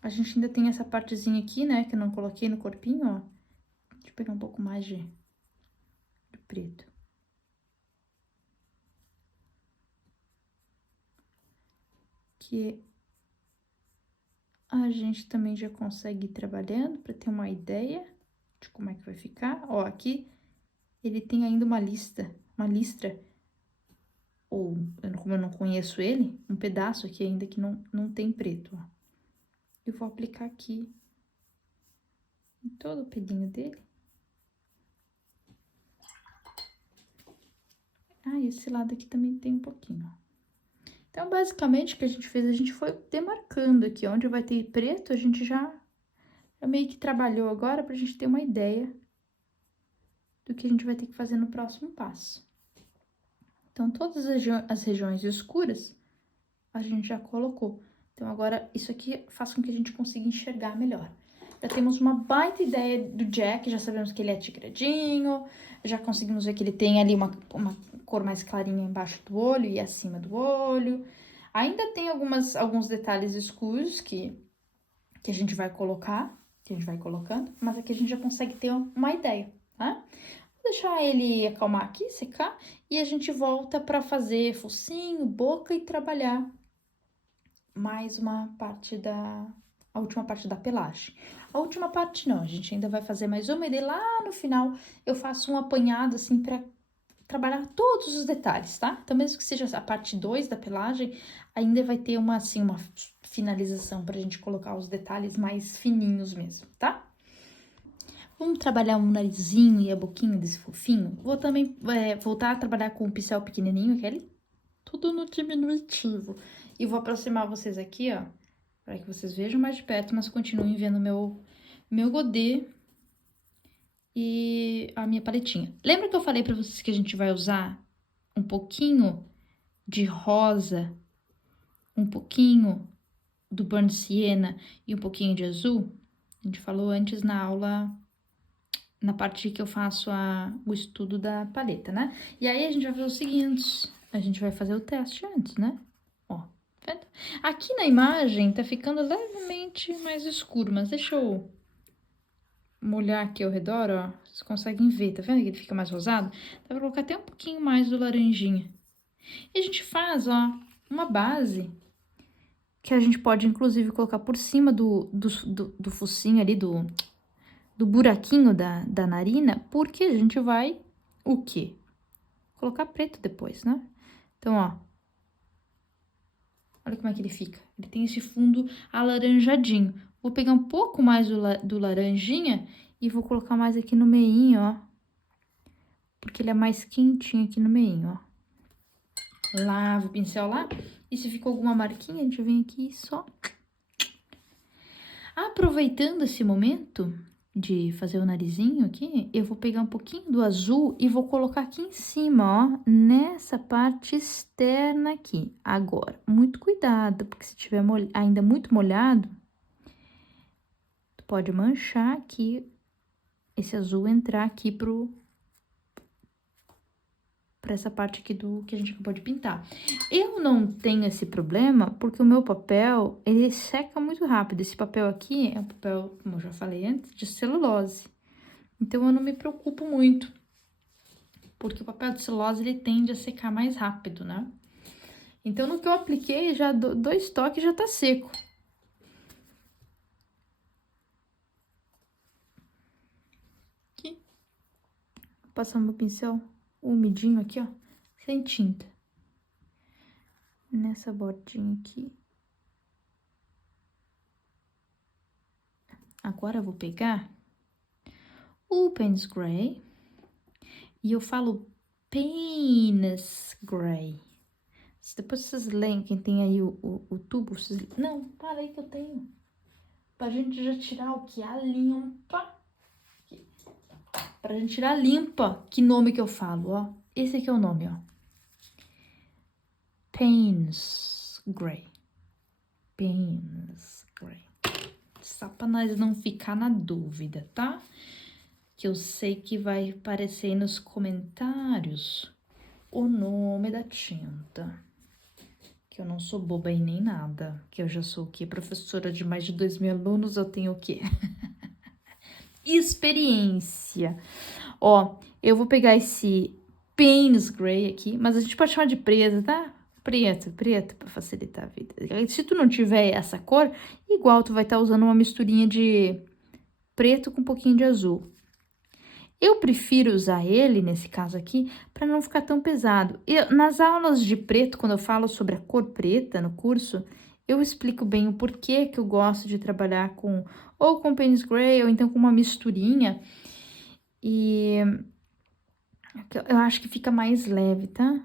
a gente ainda tem essa partezinha aqui, né, que eu não coloquei no corpinho, ó. Deixa eu pegar um pouco mais de preto. que a gente também já consegue ir trabalhando para ter uma ideia de como é que vai ficar. Ó, aqui ele tem ainda uma listra, ou como eu não conheço ele, um pedaço aqui ainda que não tem preto, ó. Eu vou aplicar aqui em todo o pelinho dele. Ah, esse lado aqui também tem um pouquinho, ó. Então, basicamente, o que a gente fez, a gente foi demarcando aqui, onde vai ter preto, a gente já meio que trabalhou agora pra gente ter uma ideia do que a gente vai ter que fazer no próximo passo. Então, todas as regiões escuras, a gente já colocou. Então, agora, isso aqui faz com que a gente consiga enxergar melhor. Já temos uma baita ideia do Jack, já sabemos que ele é tigradinho, já conseguimos ver que ele tem ali uma cor mais clarinha embaixo do olho e acima do olho. Ainda tem alguns detalhes escuros que a gente vai colocar, que a gente vai colocando, mas aqui a gente já consegue ter uma ideia, tá? Vou deixar ele acalmar aqui, secar, e a gente volta para fazer focinho, boca e trabalhar mais uma parte a última parte da pelagem. A última parte não, a gente ainda vai fazer mais uma, e daí lá no final eu faço um apanhado assim para trabalhar todos os detalhes, tá? Então, mesmo que seja a parte 2 da pelagem, ainda vai ter uma finalização pra gente colocar os detalhes mais fininhos mesmo, tá? Vamos trabalhar o narizinho e a boquinha desse fofinho? Vou também voltar a trabalhar com o pincel pequenininho, aquele, tudo no diminutivo. E vou aproximar vocês aqui, ó, para que vocês vejam mais de perto, mas continuem vendo meu godê e a minha paletinha. Lembra que eu falei pra vocês que a gente vai usar um pouquinho de rosa, um pouquinho do Burnt Sienna e um pouquinho de azul? A gente falou antes na aula, na parte que eu faço o estudo da paleta, né? E aí a gente vai fazer o seguinte, a gente vai fazer o teste antes, né? Ó, vendo? Aqui na imagem tá ficando levemente mais escuro, mas deixa eu molhar aqui ao redor, ó, vocês conseguem ver, tá vendo que ele fica mais rosado? Dá pra colocar até um pouquinho mais do laranjinha. E a gente faz, ó, uma base que a gente pode, inclusive, colocar por cima do focinho ali, do buraquinho da narina, porque a gente vai, o quê? Colocar preto depois, né? Então, ó, olha como é que ele fica. Ele tem esse fundo alaranjadinho. Vou pegar um pouco mais do laranjinha e vou colocar mais aqui no meinho, ó. Porque ele é mais quentinho aqui no meinho, ó. Lava o pincel lá. E se ficou alguma marquinha, a gente vem aqui e só... Aproveitando esse momento de fazer o narizinho aqui, eu vou pegar um pouquinho do azul e vou colocar aqui em cima, ó. Nessa parte externa aqui. Agora, muito cuidado, porque se tiver ainda muito molhado... Pode manchar aqui, esse azul entrar aqui pra essa parte aqui que a gente acabou de pintar. Eu não tenho esse problema, porque o meu papel, ele seca muito rápido. Esse papel aqui é um papel, como eu já falei antes, de celulose. Então, eu não me preocupo muito, porque o papel de celulose, ele tende a secar mais rápido, né? Então, no que eu apliquei, já 2 toques já tá seco. Passar meu pincel umidinho aqui, ó, sem tinta. Nessa bordinha aqui. Agora eu vou pegar o Payne's Gray. E eu falo Payne's Gray. Depois vocês leem, quem tem aí o tubo, vocês... Não, para aí que eu tenho. Pra gente já tirar o que? A limpa. Pra gente tirar limpa, que nome que eu falo, ó. Esse aqui é o nome, ó. Payne's Gray. Payne's Gray. Só pra nós não ficar na dúvida, tá? Que eu sei que vai aparecer aí nos comentários o nome da tinta. Que eu não sou boba e nem nada. Que eu já sou o quê? Professora de mais de 2.000 alunos, eu tenho o quê? Experiência. Ó, eu vou pegar esse Payne's Gray aqui, mas a gente pode chamar de presa, tá? Preto pra facilitar a vida. Se tu não tiver essa cor, igual tu vai estar usando uma misturinha de preto com um pouquinho de azul. Eu prefiro usar ele, nesse caso aqui, para não ficar tão pesado. Nas aulas de preto, quando eu falo sobre a cor preta no curso, eu explico bem o porquê que eu gosto de trabalhar ou com Payne's Gray, ou então com uma misturinha. E eu acho que fica mais leve, tá?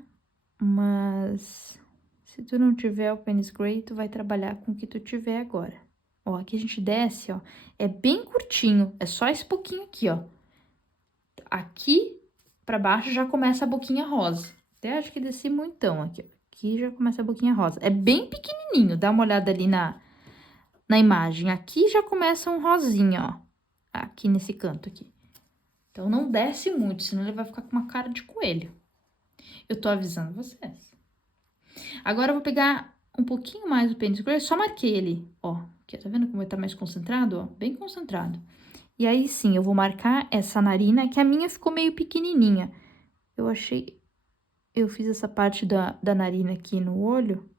Mas se tu não tiver o Payne's Gray, tu vai trabalhar com o que tu tiver agora. Ó, aqui a gente desce, ó, é bem curtinho, é só esse pouquinho aqui, ó. Aqui pra baixo já começa a boquinha rosa. Até acho que desci muitão aqui, ó. Aqui já começa a boquinha rosa. É bem pequenininho, dá uma olhada ali na imagem. Aqui já começa um rosinha, ó. Aqui nesse canto aqui. Então, não desce muito, senão ele vai ficar com uma cara de coelho. Eu tô avisando vocês. Agora, eu vou pegar um pouquinho mais do Payne's Gray, só marquei ele, ó. Aqui, tá vendo como ele tá mais concentrado, ó? Bem concentrado. E aí, sim, eu vou marcar essa narina, que a minha ficou meio pequenininha. Eu fiz essa parte da narina aqui no olho.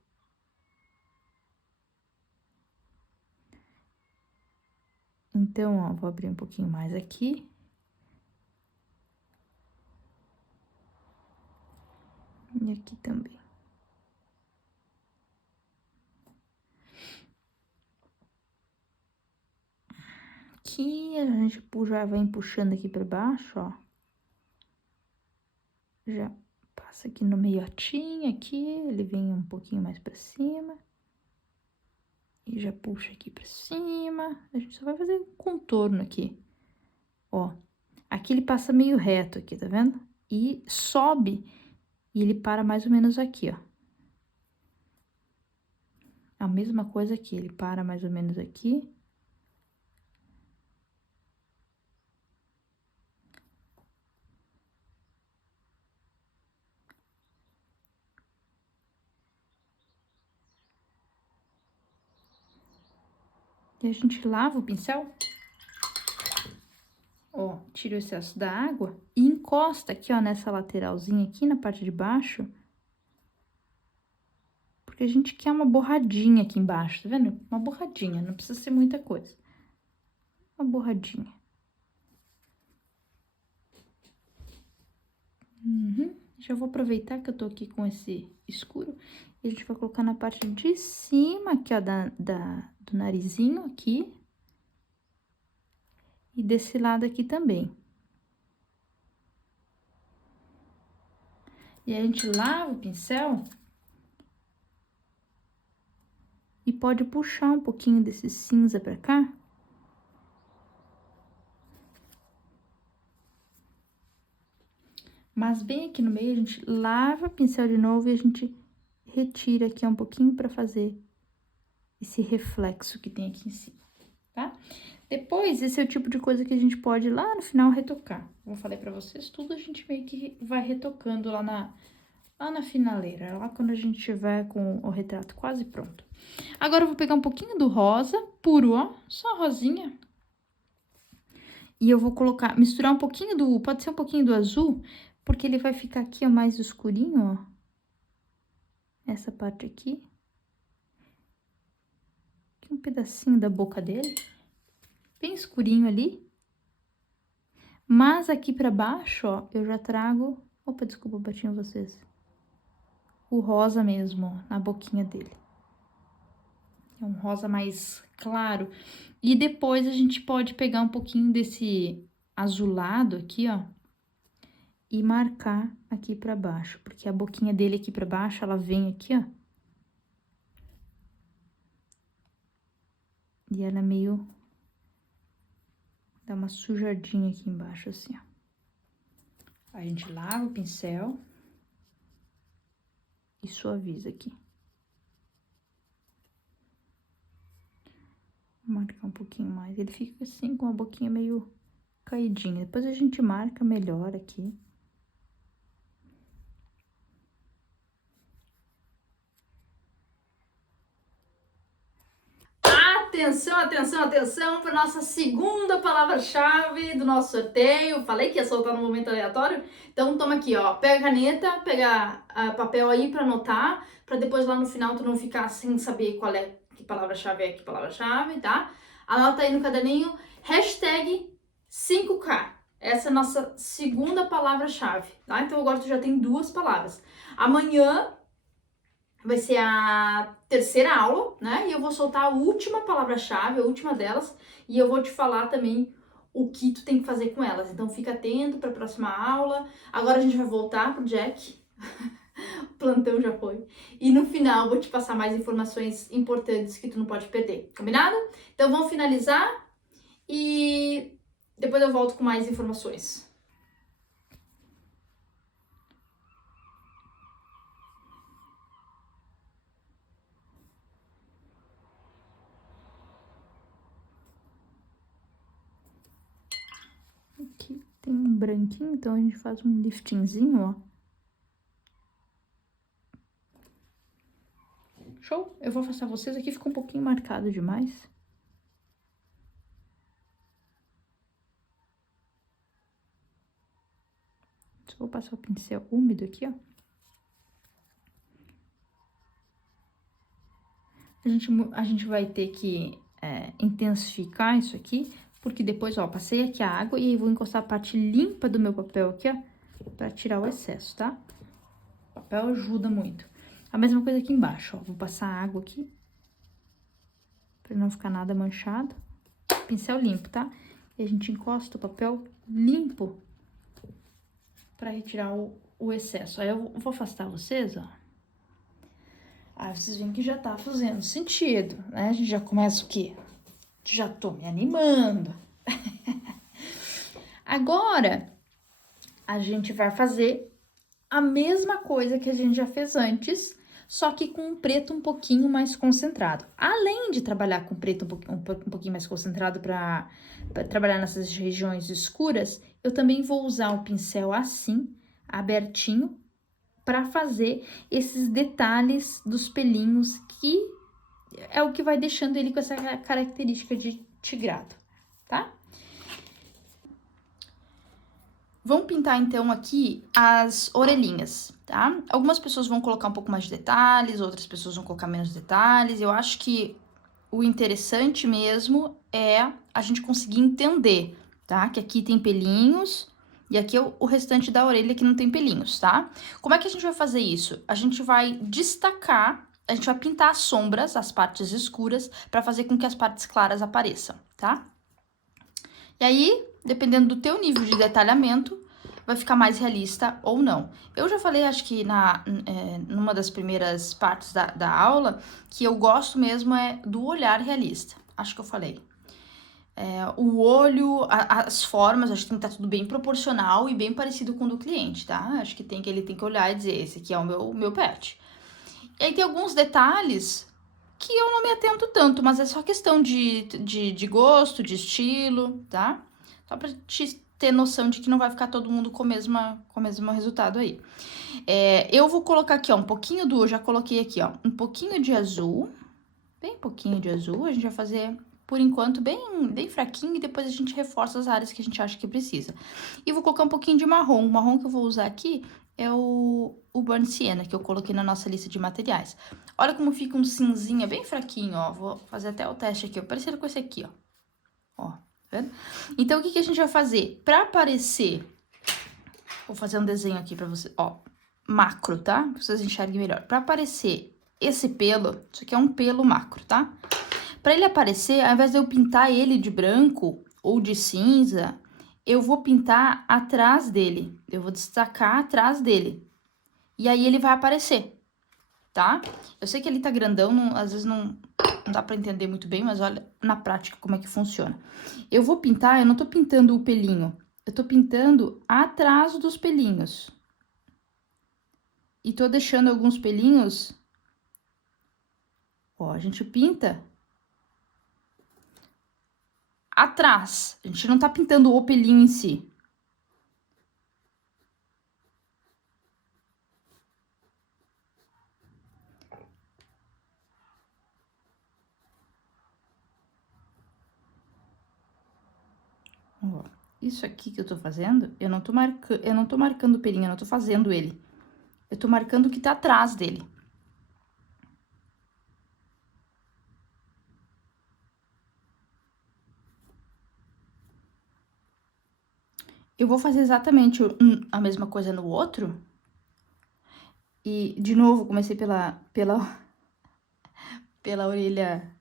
Então, ó, vou abrir um pouquinho mais aqui. E aqui também. Aqui a gente já vem puxando aqui pra baixo, ó. Já passa aqui no meiotinho, aqui, ele vem um pouquinho mais pra cima. E já puxa aqui pra cima. A gente só vai fazer um contorno aqui. Ó, aqui ele passa meio reto aqui, tá vendo? E sobe, e ele para mais ou menos aqui, ó. A mesma coisa aqui, ele para mais ou menos aqui. E a gente lava o pincel. Ó, tira o excesso da água e encosta aqui, ó, nessa lateralzinha aqui, na parte de baixo. Porque a gente quer uma borradinha aqui embaixo, tá vendo? Uma borradinha, não precisa ser muita coisa. Uma borradinha. Já vou aproveitar que eu tô aqui com esse escuro. E a gente vai colocar na parte de cima aqui, ó, do narizinho aqui. E desse lado aqui também. E a gente lava o pincel. E pode puxar um pouquinho desse cinza pra cá. Mas bem aqui no meio, a gente lava o pincel de novo e a gente retira aqui um pouquinho pra fazer esse reflexo que tem aqui em cima, tá? Depois, esse é o tipo de coisa que a gente pode lá no final retocar. Como eu falei pra vocês, tudo a gente meio que vai retocando lá na finaleira, lá quando a gente tiver com o retrato quase pronto. Agora, eu vou pegar um pouquinho do rosa puro, ó, só rosinha. E eu vou colocar, misturar um pouquinho pode ser um pouquinho do azul, porque ele vai ficar aqui, ó, mais escurinho, ó. Essa parte aqui. Aqui um pedacinho da boca dele. Bem escurinho ali. Mas aqui pra baixo, ó, eu já trago... Opa, desculpa, bati em vocês. O rosa mesmo, ó, na boquinha dele. É um rosa mais claro. E depois a gente pode pegar um pouquinho desse azulado aqui, ó. E marcar aqui pra baixo. Porque a boquinha dele aqui pra baixo, ela vem aqui, ó. E ela é meio... Dá uma sujadinha aqui embaixo, assim, ó. A gente lava o pincel. E suaviza aqui. Vou marcar um pouquinho mais. Ele fica assim, com a boquinha meio caidinha. Depois a gente marca melhor aqui. atenção, atenção, atenção para nossa segunda palavra-chave do nosso sorteio. Falei que ia soltar no momento aleatório. Então toma aqui, ó, pega a caneta, pega papel aí para anotar, para depois lá no final tu não ficar sem saber qual é, que palavra-chave é que palavra-chave, tá? Anota aí no caderninho, hashtag 5K. Essa é a nossa segunda palavra-chave, tá? Então agora tu já tem 2 palavras. Amanhã vai ser a terceira aula, né? E eu vou soltar a última palavra-chave, a última delas, e eu vou te falar também o que tu tem que fazer com elas. Então fica atento para a próxima aula. Agora a gente vai voltar pro Jack. O plantão já foi. E no final eu vou te passar mais informações importantes que tu não pode perder. Combinado? Então vamos finalizar e depois eu volto com mais informações. Aqui tem um branquinho, então a gente faz um liftingzinho, ó. Show? Eu vou afastar vocês aqui, ficou um pouquinho marcado demais. Só vou passar o pincel úmido aqui, ó. A gente vai ter que intensificar isso aqui, porque depois, ó, passei aqui a água e aí vou encostar a parte limpa do meu papel aqui, ó, pra tirar o excesso, tá? O papel ajuda muito. A mesma coisa aqui embaixo, ó, vou passar a água aqui, pra não ficar nada manchado. Pincel limpo, tá? E a gente encosta o papel limpo pra retirar o excesso. Aí eu vou afastar vocês, ó. Aí vocês veem que já tá fazendo sentido, né? A gente já começa o quê? Já tô me animando. Agora, a gente vai fazer a mesma coisa que a gente já fez antes, só que com um preto um pouquinho mais concentrado. Além de trabalhar com preto um pouquinho mais concentrado para trabalhar nessas regiões escuras, eu também vou usar o pincel assim, abertinho, para fazer esses detalhes dos pelinhos, que é o que vai deixando ele com essa característica de tigrado, tá? Vamos pintar, então, aqui as orelhinhas, tá? Algumas pessoas vão colocar um pouco mais de detalhes, outras pessoas vão colocar menos detalhes. Eu acho que o interessante mesmo é a gente conseguir entender, tá? Que aqui tem pelinhos e aqui é o restante da orelha que não tem pelinhos, tá? Como é que a gente vai fazer isso? A gente vai destacar, a gente vai pintar as sombras, as partes escuras, para fazer com que as partes claras apareçam, tá? E aí, dependendo do teu nível de detalhamento, vai ficar mais realista ou não. Eu já falei, acho que numa das primeiras partes da aula, que eu gosto mesmo do olhar realista. Acho que eu falei. O olho, as formas, acho que tem que estar tudo bem proporcional e bem parecido com o do cliente, tá? Acho que ele tem que olhar e dizer, esse aqui é o meu pet. E aí tem alguns detalhes que eu não me atento tanto, mas é só questão de gosto, de estilo, tá? Só pra te ter noção de que não vai ficar todo mundo com o mesmo resultado aí. Eu vou colocar aqui, ó, um pouquinho eu já coloquei aqui, ó, um pouquinho de azul, bem pouquinho de azul, a gente vai fazer, por enquanto, bem fraquinho, e depois a gente reforça as áreas que a gente acha que precisa. E vou colocar um pouquinho de marrom, o marrom que eu vou usar aqui é o Burnt Sienna, que eu coloquei na nossa lista de materiais. Olha como fica um cinzinha bem fraquinho, ó. Vou fazer até o teste aqui, ó, parecido com esse aqui, ó. Ó, tá vendo? Então, o que a gente vai fazer? Pra aparecer... Vou fazer um desenho aqui pra vocês, ó. Macro, tá? Pra vocês enxerguem melhor. Pra aparecer esse pelo, isso aqui é um pelo macro, tá? Pra ele aparecer, ao invés de eu pintar ele de branco ou de cinza... eu vou pintar atrás dele, eu vou destacar atrás dele. E aí ele vai aparecer, tá? Eu sei que ele tá grandão, às vezes não dá pra entender muito bem, mas olha na prática como é que funciona. Eu vou pintar, eu não tô pintando o pelinho, eu tô pintando atrás dos pelinhos. E tô deixando alguns pelinhos, ó, a gente pinta atrás, a gente não tá pintando o pelinho em si. Ó, isso aqui que eu tô fazendo, eu não tô marcando o pelinho, eu não tô fazendo ele. Eu tô marcando o que tá atrás dele. Eu vou fazer exatamente a mesma coisa no outro. E, de novo, comecei pela orelha,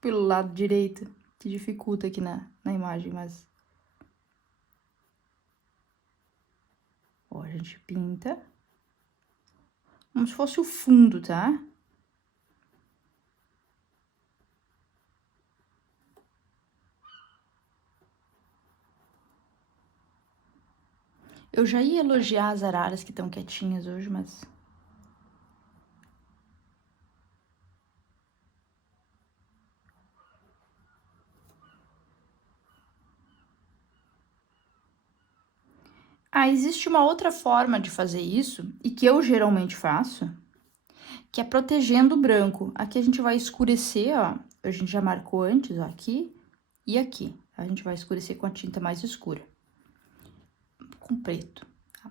pelo lado direito, que dificulta aqui na imagem, mas... Ó, a gente pinta. Como se fosse o fundo, tá? Eu já ia elogiar as araras que estão quietinhas hoje, mas... Ah, existe uma outra forma de fazer isso, e que eu geralmente faço, que é protegendo o branco. Aqui a gente vai escurecer, ó, a gente já marcou antes, ó, aqui e aqui. A gente vai escurecer com a tinta mais escura, com preto. Tá?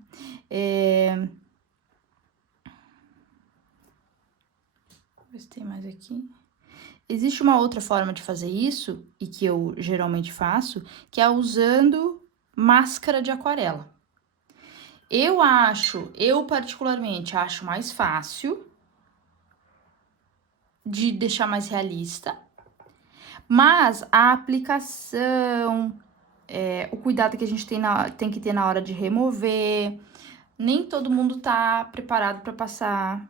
Ver se tem mais aqui. Existe uma outra forma de fazer isso, e que eu geralmente faço, que é usando máscara de aquarela. Eu particularmente acho mais fácil de deixar mais realista, mas a aplicação, o cuidado que a gente tem que ter na hora de remover, nem todo mundo tá preparado para passar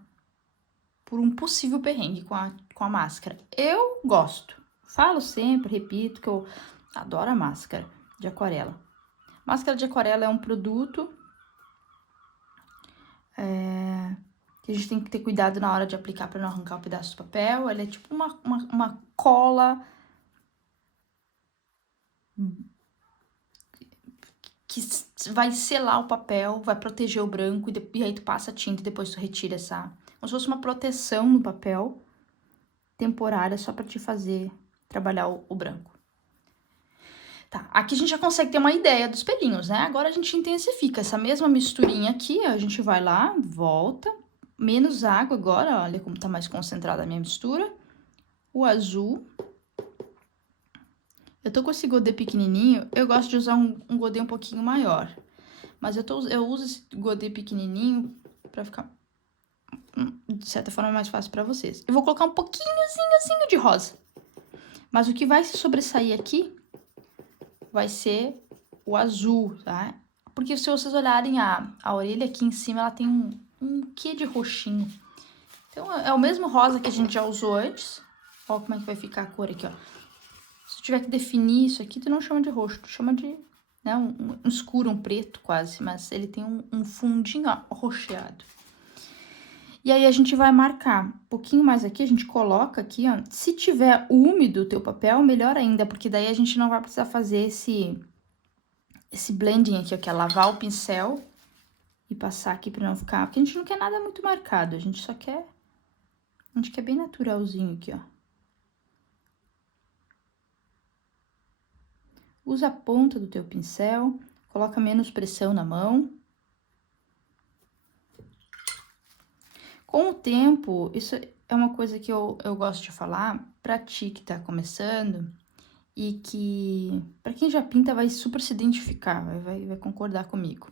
por um possível perrengue com a máscara. Eu gosto, falo sempre, repito, que eu adoro a máscara de aquarela. Máscara de aquarela é um produto que a gente tem que ter cuidado na hora de aplicar para não arrancar o pedaço do papel. Ela é tipo uma cola que vai selar o papel, vai proteger o branco, e aí tu passa a tinta e depois tu retira essa... Como se fosse uma proteção no papel temporária só para te fazer trabalhar o branco. Tá, aqui a gente já consegue ter uma ideia dos pelinhos, né? Agora a gente intensifica essa mesma misturinha aqui, a gente vai lá, volta, menos água agora, olha como tá mais concentrada a minha mistura. O azul. Eu tô com esse godê pequenininho, eu gosto de usar um godê um pouquinho maior. Mas eu uso esse godê pequenininho pra ficar, de certa forma, mais fácil pra vocês. Eu vou colocar um pouquinhozinho de rosa. Mas o que vai se sobressair aqui vai ser o azul, tá? Porque se vocês olharem a orelha aqui em cima, ela tem um quê de roxinho. Então, é o mesmo rosa que a gente já usou antes. Ó como é que vai ficar a cor aqui, ó. Se tu tiver que definir isso aqui, tu não chama de roxo, tu chama de, né, um escuro, um preto quase. Mas ele tem um fundinho, ó, roxeado. E aí, a gente vai marcar um pouquinho mais aqui, a gente coloca aqui, ó. Se tiver úmido o teu papel, melhor ainda, porque daí a gente não vai precisar fazer esse blending aqui, ó, que é lavar o pincel e passar aqui pra não ficar... Porque a gente não quer nada muito marcado, a gente só quer... A gente quer bem naturalzinho aqui, ó. Usa a ponta do teu pincel, coloca menos pressão na mão. Com o tempo, isso é uma coisa que eu gosto de falar pra ti que tá começando e que, pra quem já pinta, vai super se identificar, vai concordar comigo.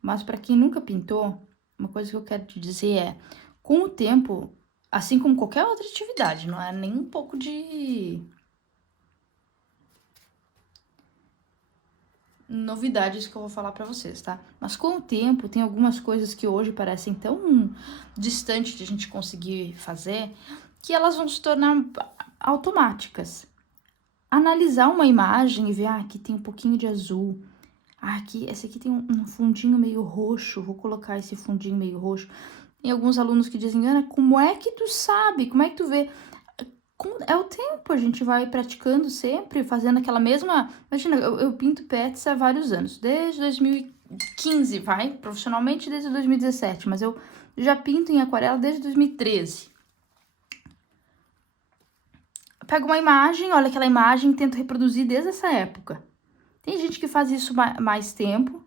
Mas pra quem nunca pintou, uma coisa que eu quero te dizer é, com o tempo, assim como qualquer outra atividade, não é nem um pouco de novidades que eu vou falar pra vocês, tá? Mas com o tempo, tem algumas coisas que hoje parecem tão distantes de a gente conseguir fazer, que elas vão se tornar automáticas. Analisar uma imagem e ver, aqui tem um pouquinho de azul, esse aqui tem um fundinho meio roxo, vou colocar esse fundinho meio roxo. Tem alguns alunos que dizem, Ana, como é que tu sabe, como é que tu vê? É o tempo, a gente vai praticando sempre, fazendo aquela mesma... Imagina, eu pinto pets há vários anos, desde 2015, profissionalmente desde 2017, mas eu já pinto em aquarela desde 2013. Eu pego uma imagem, olha aquela imagem, tento reproduzir desde essa época. Tem gente que faz isso mais tempo.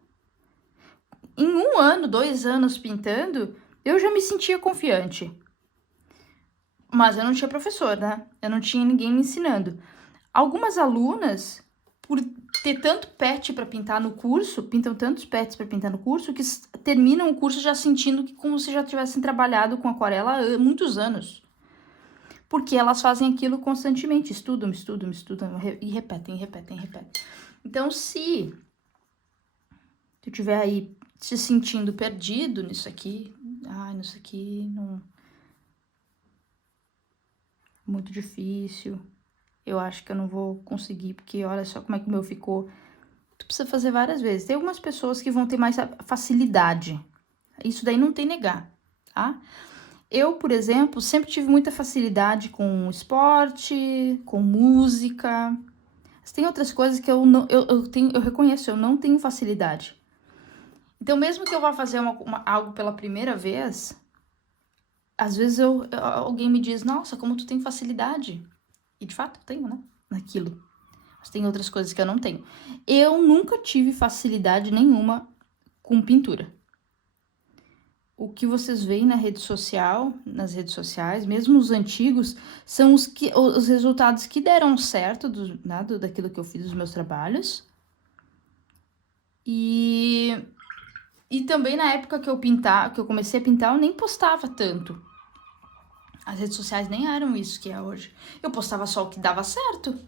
Em 1 ano, 2 anos pintando, eu já me sentia confiante. Mas eu não tinha professor, né? Eu não tinha ninguém me ensinando. Algumas alunas, por ter tanto pet para pintar no curso, pintam tantos pets para pintar no curso, que terminam o curso já sentindo que como se já tivessem trabalhado com aquarela há muitos anos. Porque elas fazem aquilo constantemente, estudam e repetem. Então, se tu estiver aí se sentindo perdido nisso aqui não... Muito difícil, eu acho que eu não vou conseguir, porque olha só como é que o meu ficou. Tu precisa fazer várias vezes. Tem algumas pessoas que vão ter mais facilidade, isso daí não tem negar, tá? Eu, por exemplo, sempre tive muita facilidade com esporte, com música. Mas tem outras coisas que eu reconheço, eu não tenho facilidade. Então, mesmo que eu vá fazer algo pela primeira vez, às vezes alguém me diz, nossa, como tu tem facilidade. E de fato eu tenho, né? Naquilo. Mas tem outras coisas que eu não tenho. Eu nunca tive facilidade nenhuma com pintura. O que vocês veem nas redes sociais, mesmo os antigos, são os resultados que deram certo daquilo que eu fiz dos meus trabalhos. E também na época que eu comecei a pintar, eu nem postava tanto. As redes sociais nem eram isso que é hoje. Eu postava só o que dava certo.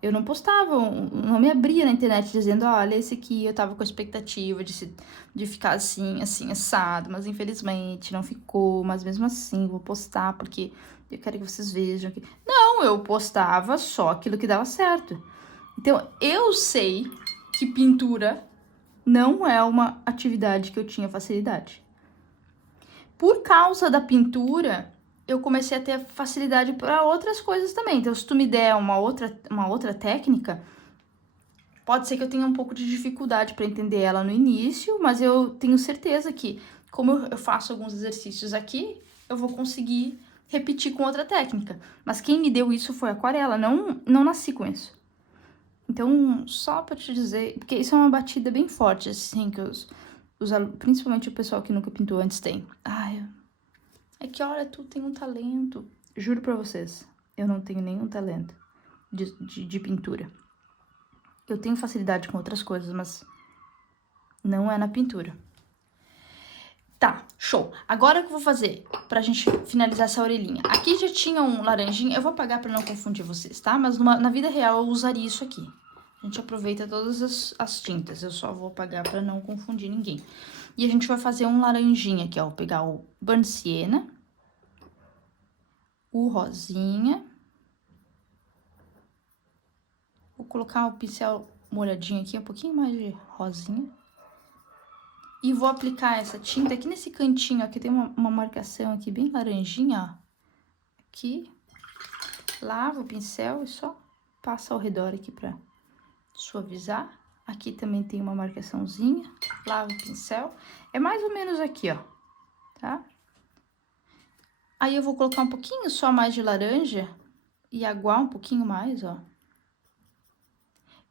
Eu não postava, não me abria na internet dizendo, olha, esse aqui eu tava com a expectativa de ficar assim, assado, mas infelizmente não ficou, mas mesmo assim vou postar porque eu quero que vocês vejam. Não, eu postava só aquilo que dava certo. Então, eu sei que pintura não é uma atividade que eu tinha facilidade. Por causa da pintura, eu comecei a ter facilidade para outras coisas também. Então, se tu me der uma outra técnica, pode ser que eu tenha um pouco de dificuldade para entender ela no início, mas eu tenho certeza que, como eu faço alguns exercícios aqui, eu vou conseguir repetir com outra técnica. Mas quem me deu isso foi a aquarela, não nasci com isso. Então, só para te dizer, porque isso é uma batida bem forte, assim, que principalmente o pessoal que nunca pintou antes tem. É que, olha, tu tem um talento. Juro pra vocês, eu não tenho nenhum talento de pintura. Eu tenho facilidade com outras coisas, mas não é na pintura. Tá, show. Agora o que eu vou fazer pra gente finalizar essa orelhinha? Aqui já tinha um laranjinha, eu vou apagar pra não confundir vocês, tá? Mas na vida real eu usaria isso aqui. A gente aproveita todas as tintas, eu só vou apagar pra não confundir ninguém. E a gente vai fazer um laranjinha aqui, ó. Vou pegar o Burnt Sienna, o rosinha. Vou colocar o pincel molhadinho aqui, um pouquinho mais de rosinha. E vou aplicar essa tinta aqui nesse cantinho, aqui tem uma marcação aqui bem laranjinha, ó. Aqui. Lava o pincel e só passa ao redor aqui pra suavizar. Aqui também tem uma marcaçãozinha, lava o pincel. É mais ou menos aqui, ó, tá? Aí eu vou colocar um pouquinho só mais de laranja e aguar um pouquinho mais, ó.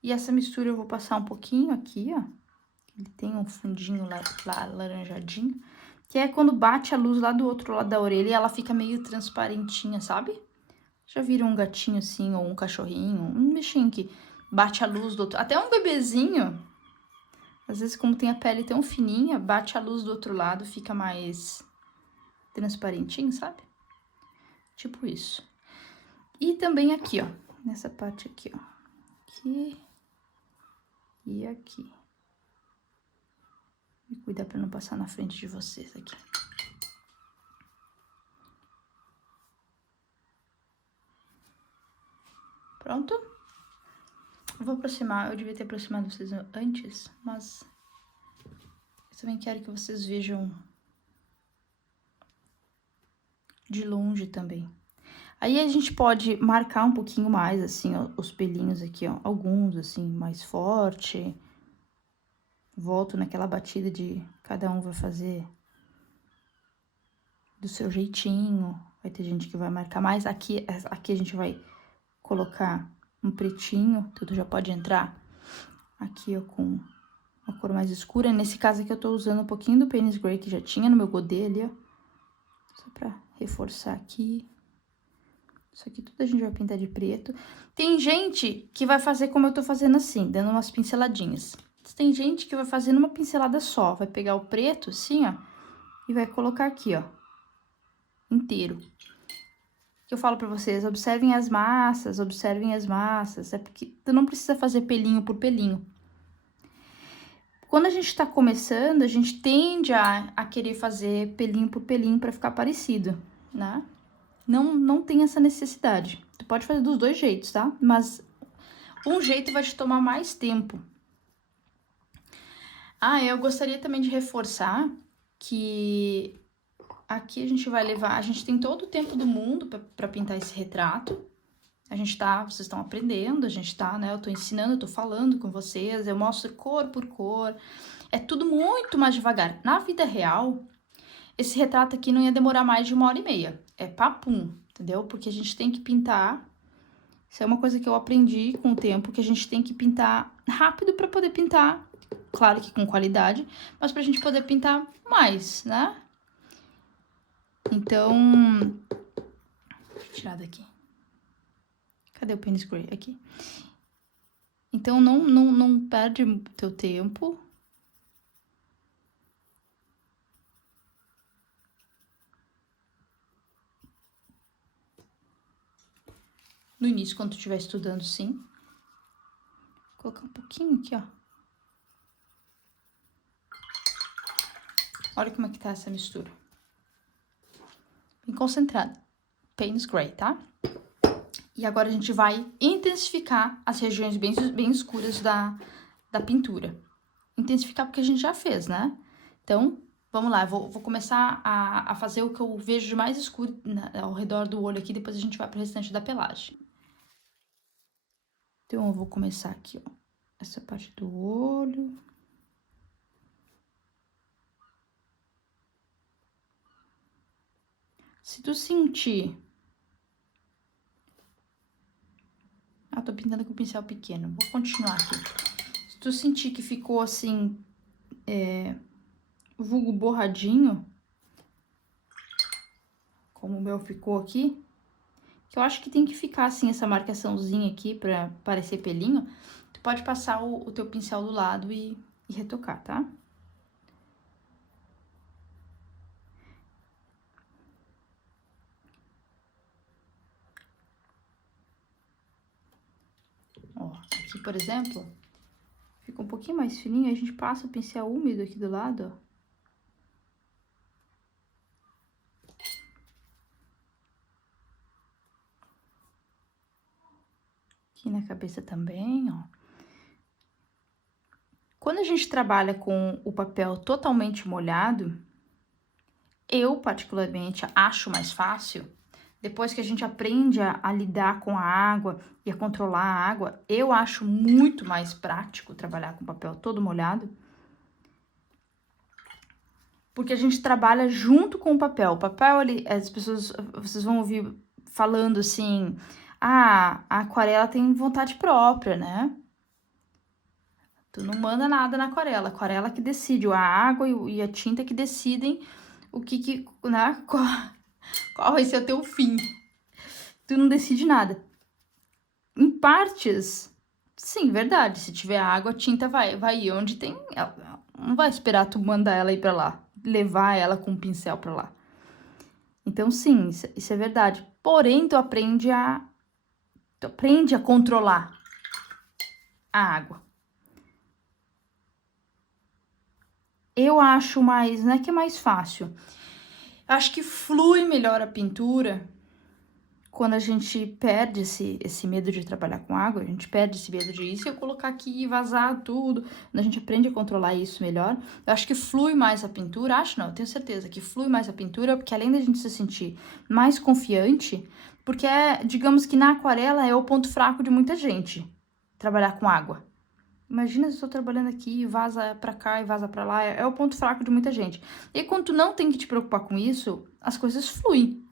E essa mistura eu vou passar um pouquinho aqui, ó. Ele tem um fundinho lá laranjadinho, que é quando bate a luz lá do outro lado da orelha e ela fica meio transparentinha, sabe? Já viram um gatinho assim, ou um cachorrinho, um bichinho que bate a luz do outro... Até um bebezinho, às vezes como tem a pele tão fininha, bate a luz do outro lado, fica mais transparentinho, sabe? Tipo isso. E também aqui, ó, nessa parte aqui, ó. Aqui e aqui. E cuidar pra não passar na frente de vocês aqui. Pronto? Eu vou aproximar, eu devia ter aproximado vocês antes, mas eu também quero que vocês vejam de longe também. Aí a gente pode marcar um pouquinho mais, assim, ó, os pelinhos aqui, ó, alguns, assim, mais forte. Volto naquela batida de cada um vai fazer do seu jeitinho. Vai ter gente que vai marcar mais. Aqui a gente vai colocar um pretinho, tudo já pode entrar. aqui, ó, com uma cor mais escura. Nesse caso aqui eu tô usando um pouquinho do Payne's Grey que já tinha no meu godê ali, ó. Só pra reforçar aqui. Isso aqui tudo a gente vai pintar de preto. Tem gente que vai fazer como eu tô fazendo assim, dando umas pinceladinhas. Tem gente que vai fazer numa pincelada só. Vai pegar o preto, assim, ó, e vai colocar aqui, ó, inteiro. Que eu falo pra vocês, observem as massas, observem as massas. É porque tu não precisa fazer pelinho por pelinho. Quando a gente tá começando, a gente tende a querer fazer pelinho por pelinho pra ficar parecido, né? Não tem essa necessidade. Tu pode fazer dos dois jeitos, tá? Mas um jeito vai te tomar mais tempo. Ah, eu gostaria também de reforçar que aqui a gente vai levar... A gente tem todo o tempo do mundo pra pintar esse retrato. Vocês estão aprendendo, a gente tá, né? Eu tô ensinando, eu tô falando com vocês, eu mostro cor por cor. É tudo muito mais devagar. Na vida real, esse retrato aqui não ia demorar mais de 1h30. É papum, entendeu? Porque a gente tem que pintar. Isso é uma coisa que eu aprendi com o tempo, que a gente tem que pintar rápido pra poder pintar. Claro que com qualidade, mas pra gente poder pintar mais, né? Então, deixa eu tirar daqui. Cadê o Payne's Grey? Aqui. Então, não perde teu tempo. No início, quando tu estiver estudando, sim. Vou colocar um pouquinho aqui, ó. Olha como é que tá essa mistura. Bem concentrada. Payne's Grey, tá? E agora a gente vai intensificar as regiões bem escuras da pintura. Intensificar porque a gente já fez, né? Então, vamos lá. Vou começar a fazer o que eu vejo de mais escuro ao redor do olho aqui. Depois a gente vai pro restante da pelagem. Então, eu vou começar aqui, ó. Essa parte do olho. Se tu sentir... Ah, tô pintando com o pincel pequeno. Vou continuar aqui. Se tu sentir que ficou assim, vulgo borradinho, como o meu ficou aqui, que eu acho que tem que ficar assim, essa marcaçãozinha aqui pra parecer pelinho, tu pode passar o teu pincel do lado e retocar, tá? Ó, aqui, por exemplo, fica um pouquinho mais fininho, a gente passa o pincel úmido aqui do lado, ó. Aqui na cabeça também, ó. Quando a gente trabalha com o papel totalmente molhado, eu, particularmente, acho mais fácil, depois que a gente aprende a lidar com a água e a controlar a água, eu acho muito mais prático trabalhar com papel todo molhado, porque a gente trabalha junto com o papel. O papel, as pessoas, vocês vão ouvir falando assim, ah, a aquarela tem vontade própria, né? Tu não manda nada na aquarela, a aquarela que decide, a água e a tinta que decidem o né? Qual vai ser o teu fim. Tu não decide nada. Em partes, sim, verdade. Se tiver água, a tinta vai ir onde tem. Ela não vai esperar tu mandar ela ir pra lá, levar ela com o pincel pra lá. Então, sim, isso é verdade. Porém, tu aprende a controlar a água. Eu acho mais, não é que é mais fácil. Acho que flui melhor a pintura quando a gente perde esse medo de trabalhar com água, a gente perde esse medo de ir, se eu colocar aqui e vazar tudo, quando a gente aprende a controlar isso melhor, eu acho que flui mais a pintura, eu tenho certeza que flui mais a pintura, porque além da gente se sentir mais confiante, porque digamos que na aquarela é o ponto fraco de muita gente, trabalhar com água. Imagina se eu tô trabalhando aqui e vaza pra cá e vaza pra lá, é o ponto fraco de muita gente. E quando tu não tem que te preocupar com isso, as coisas fluem.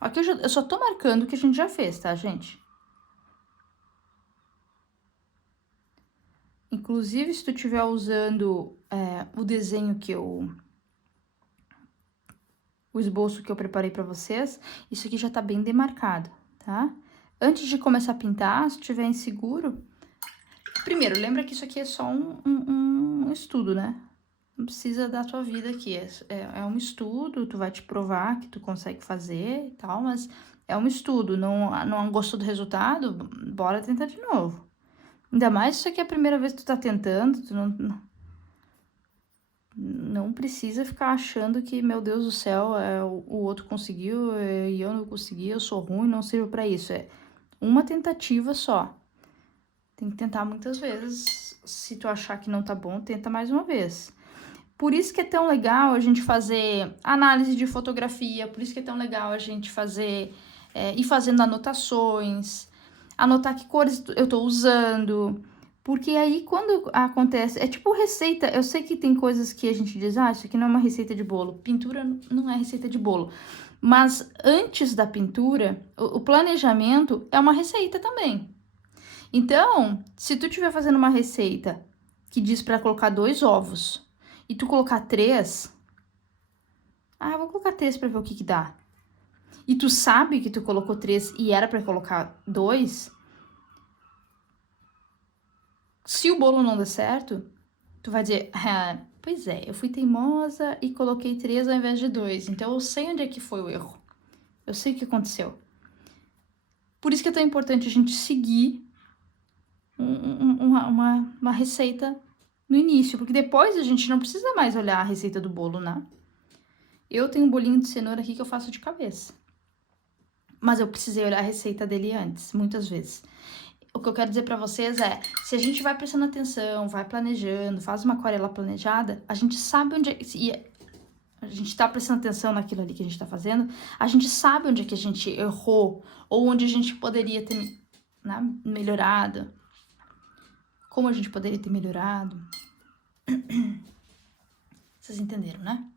Aqui eu só tô marcando o que a gente já fez, tá, gente? Inclusive, se tu estiver usando o desenho o esboço que eu preparei pra vocês, isso aqui já tá bem demarcado, tá? Antes de começar a pintar, se tiver inseguro... Primeiro, lembra que isso aqui é só um estudo, né? Não precisa da tua vida aqui, é um estudo, tu vai te provar que tu consegue fazer e tal, mas é um estudo, não gostou do resultado, bora tentar de novo. Ainda mais se isso aqui é a primeira vez que tu tá tentando, tu não precisa ficar achando que, meu Deus do céu, o outro conseguiu e eu não consegui, eu sou ruim, não sirvo pra isso. É uma tentativa só. Tem que tentar muitas vezes. Se tu achar que não tá bom, tenta mais uma vez. Por isso que é tão legal a gente fazer análise de fotografia, por isso que é tão legal a gente fazer, ir fazendo anotações, anotar que cores eu tô usando, porque aí quando acontece, é tipo receita, eu sei que tem coisas que a gente diz, isso aqui não é uma receita de bolo, pintura não é receita de bolo, mas antes da pintura, o planejamento é uma receita também. Então, se tu estiver fazendo uma receita que diz para colocar 2 ovos, e tu colocar 3, eu vou colocar 3 pra ver o que dá. E tu sabe que tu colocou 3 e era pra colocar 2, se o bolo não der certo, tu vai dizer, pois é, eu fui teimosa e coloquei 3 ao invés de 2, então eu sei onde é que foi o erro. Eu sei o que aconteceu. Por isso que é tão importante a gente seguir uma receita no início, porque depois a gente não precisa mais olhar a receita do bolo, né? Eu tenho um bolinho de cenoura aqui que eu faço de cabeça. Mas eu precisei olhar a receita dele antes, muitas vezes. O que eu quero dizer pra vocês é, se a gente vai prestando atenção, vai planejando, faz uma aquarela planejada, a gente sabe onde a gente tá prestando atenção naquilo ali que a gente tá fazendo, a gente sabe onde é que a gente errou, ou onde a gente poderia ter, né, melhorado. Como a gente poderia ter melhorado. Vocês entenderam, né?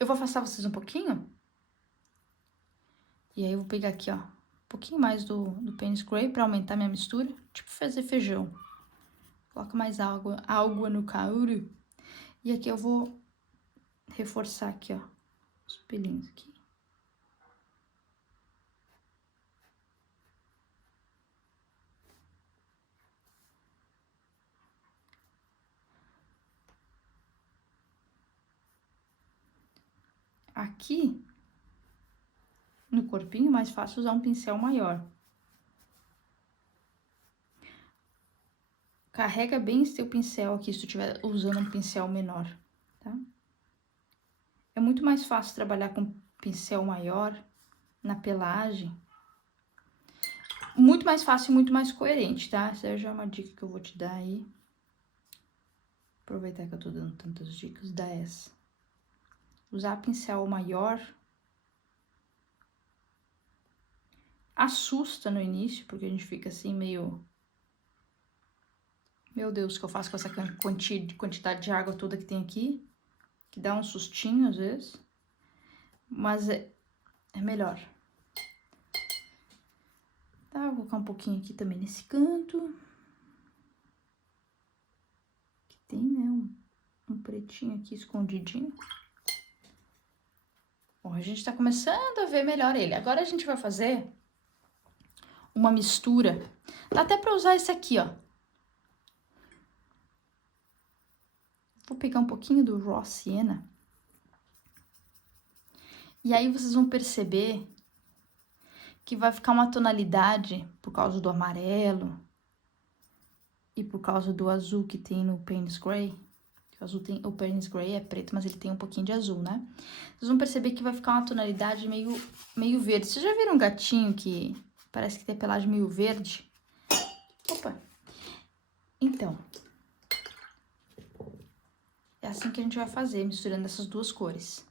Eu vou afastar vocês um pouquinho. E aí eu vou pegar aqui, ó, um pouquinho mais do Payne's Gray pra aumentar minha mistura. Tipo fazer feijão. Coloca mais água no caldo. E aqui eu vou reforçar aqui, ó, os pelinhos aqui. Aqui, no corpinho, mais fácil usar um pincel maior. Carrega bem esse teu pincel aqui, se tu estiver usando um pincel menor, tá? É muito mais fácil trabalhar com pincel maior na pelagem. Muito mais fácil e muito mais coerente, tá? Essa já é uma dica que eu vou te dar aí. Aproveitar que eu tô dando tantas dicas, dá essa. Usar pincel maior assusta no início, porque a gente fica assim meio... Meu Deus, o que eu faço com essa quantidade de água toda que tem aqui? Que dá um sustinho às vezes. Mas é melhor. Tá, vou colocar um pouquinho aqui também nesse canto. Que tem, né, um pretinho aqui escondidinho. Bom, a gente tá começando a ver melhor ele. Agora a gente vai fazer uma mistura. Dá até pra usar esse aqui, ó. Vou pegar um pouquinho do Raw Sienna. E aí vocês vão perceber que vai ficar uma tonalidade por causa do amarelo e por causa do azul que tem no Payne's Gray. O Payne's Gray é preto, mas ele tem um pouquinho de azul, né? Vocês vão perceber que vai ficar uma tonalidade meio verde. Vocês já viram um gatinho que parece que tem pelagem meio verde? Opa! Então, é assim que a gente vai fazer, misturando essas duas cores.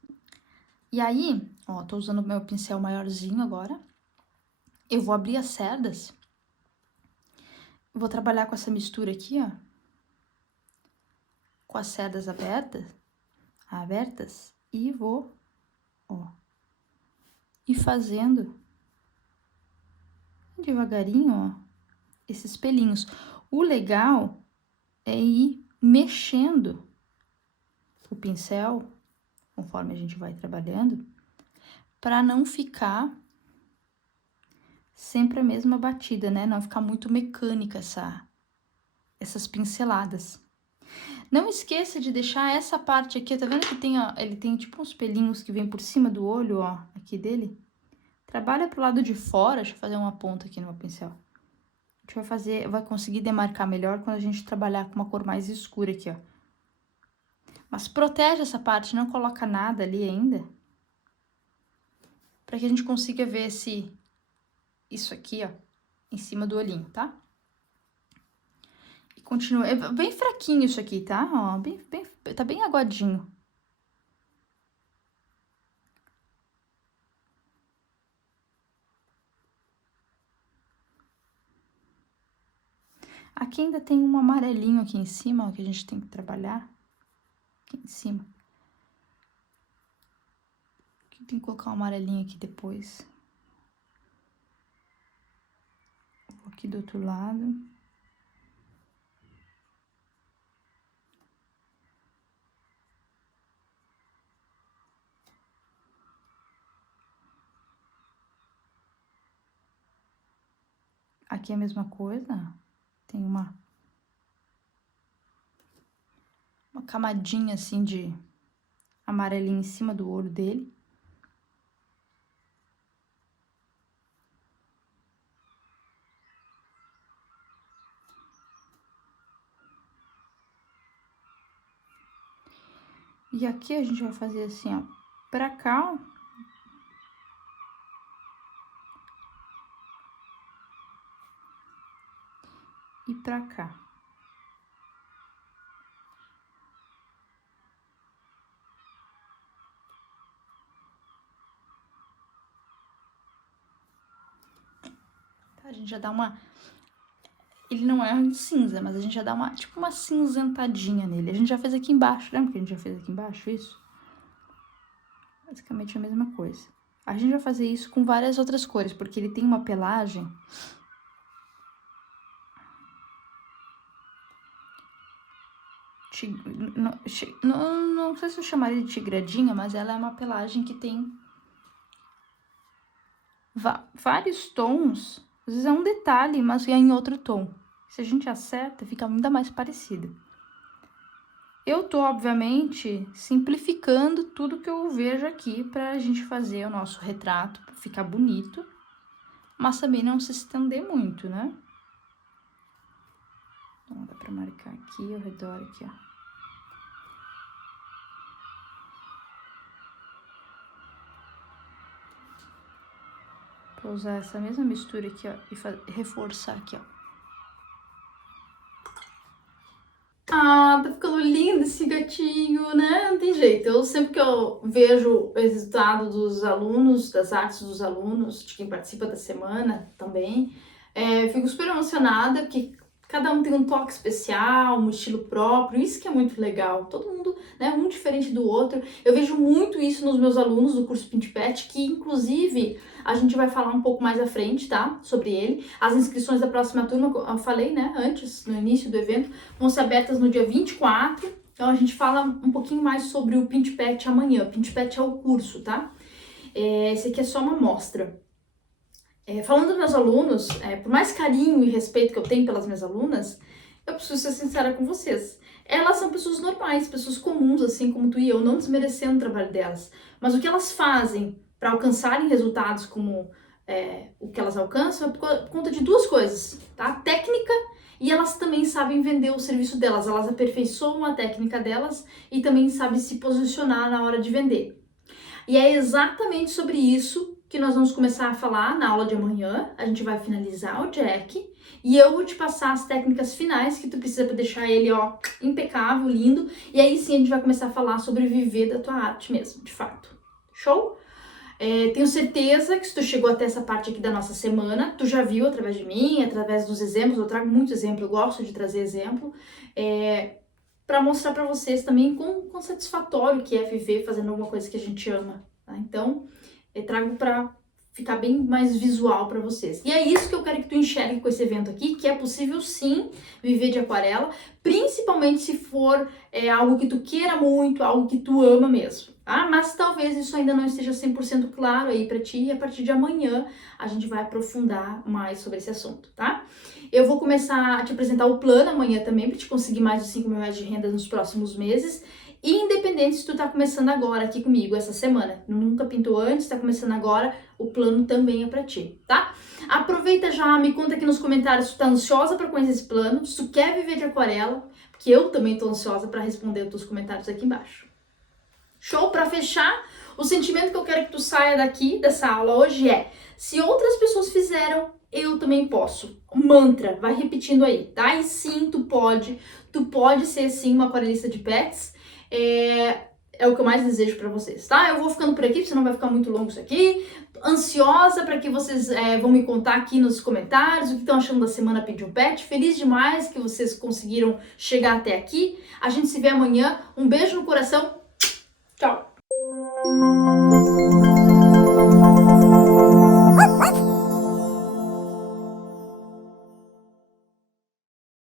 E aí, ó, tô usando o meu pincel maiorzinho agora. Eu vou abrir as cerdas. Vou trabalhar com essa mistura aqui, ó. Com as cerdas abertas. E vou, ó, ir fazendo devagarinho, ó, esses pelinhos. O legal é ir mexendo o pincel, conforme a gente vai trabalhando, para não ficar sempre a mesma batida, né? Não ficar muito mecânica essas pinceladas. Não esqueça de deixar essa parte aqui, tá vendo que tem, ó, ele tem tipo uns pelinhos que vem por cima do olho, ó, aqui dele? Trabalha pro lado de fora, deixa eu fazer uma ponta aqui no meu pincel. A gente vai conseguir demarcar melhor quando a gente trabalhar com uma cor mais escura aqui, ó. Mas protege essa parte, não coloca nada ali ainda. Pra que a gente consiga ver isso aqui, ó, em cima do olhinho, tá? E continua, é bem fraquinho isso aqui, tá? Ó, tá bem aguadinho. Aqui ainda tem um amarelinho aqui em cima, ó, que a gente tem que trabalhar. Aqui em cima. Tem que colocar um amarelinho aqui depois. Vou aqui do outro lado. Aqui é a mesma coisa. Tem uma camadinha assim de amarelinho em cima do olho dele. E aqui a gente vai fazer assim, ó, pra cá, ó. E pra cá. Tá, a gente já dá uma... Ele não é um cinza, mas a gente já dá uma, tipo uma cinzentadinha nele. A gente já fez aqui embaixo, lembra que a gente já fez aqui embaixo isso? Basicamente a mesma coisa. A gente vai fazer isso com várias outras cores, porque ele tem uma pelagem... Não sei se eu chamaria de tigradinha, mas ela é uma pelagem que tem vários tons. Às vezes é um detalhe, mas é em outro tom. Se a gente acerta, fica ainda mais parecido. Eu tô, obviamente, simplificando tudo que eu vejo aqui pra gente fazer o nosso retrato, pra ficar bonito, mas também não se estender muito, né? Então, dá pra marcar aqui ao redor, aqui, ó. Vou usar essa mesma mistura aqui, ó, e reforçar aqui, ó. Ah, tá ficando lindo esse gatinho, né? Não tem jeito. Sempre que eu vejo o resultado dos alunos, das artes dos alunos, de quem participa da semana também, fico super emocionada, porque cada um tem um toque especial, um estilo próprio, isso que é muito legal. Todo mundo, né, um diferente do outro. Eu vejo muito isso nos meus alunos do curso Pinty Pet, que inclusive a gente vai falar um pouco mais à frente, tá? Sobre ele. As inscrições da próxima turma, eu falei, né, antes, no início do evento, vão ser abertas no dia 24. Então a gente fala um pouquinho mais sobre o Pinty Pet amanhã. Pinty Pet é o curso, tá? Esse aqui é só uma amostra. Falando dos meus alunos, por mais carinho e respeito que eu tenho pelas minhas alunas, eu preciso ser sincera com vocês. Elas são pessoas normais, pessoas comuns, assim como tu e eu, não desmerecendo o trabalho delas. Mas o que elas fazem para alcançarem resultados como o que elas alcançam é por conta de duas coisas, tá? Técnica, e elas também sabem vender o serviço delas. Elas aperfeiçoam a técnica delas e também sabem se posicionar na hora de vender. E é exatamente sobre isso que nós vamos começar a falar na aula de amanhã. A gente vai finalizar o Jack e eu vou te passar as técnicas finais que tu precisa para deixar ele, ó, impecável, lindo. E aí sim a gente vai começar a falar sobre viver da tua arte mesmo, de fato. Show? Tenho certeza que se tu chegou até essa parte aqui da nossa semana, tu já viu através de mim, através dos exemplos. Eu trago muito exemplo, eu gosto de trazer exemplo. Para mostrar para vocês também quão satisfatório que é viver fazendo alguma coisa que a gente ama, tá? Então, eu trago para ficar bem mais visual para vocês. E é isso que eu quero que tu enxergue com esse evento aqui, que é possível sim viver de aquarela, principalmente se for algo que tu queira muito, algo que tu ama mesmo. Ah, mas talvez isso ainda não esteja 100% claro aí para ti, e a partir de amanhã a gente vai aprofundar mais sobre esse assunto, tá? Eu vou começar a te apresentar o plano amanhã também, para te conseguir mais de 5 mil reais de renda nos próximos meses, e independente se tu tá começando agora aqui comigo essa semana, nunca pintou antes, tá começando agora, o plano também é para ti, tá? Aproveita já, me conta aqui nos comentários se tu tá ansiosa para conhecer esse plano, se tu quer viver de aquarela, porque eu também tô ansiosa para responder os teus comentários aqui embaixo. Show? Para fechar, o sentimento que eu quero que tu saia daqui, dessa aula hoje é: se outras pessoas fizeram, eu também posso. Mantra, vai repetindo aí, tá? E sim, tu pode ser sim uma aquarelista de pets. É o que eu mais desejo para vocês, tá? Eu vou ficando por aqui, senão vai ficar muito longo isso aqui. Ansiosa para que vocês vão me contar aqui nos comentários o que estão achando da semana Pinte um Pet. Feliz demais que vocês conseguiram chegar até aqui. A gente se vê amanhã. Um beijo no coração. Tchau!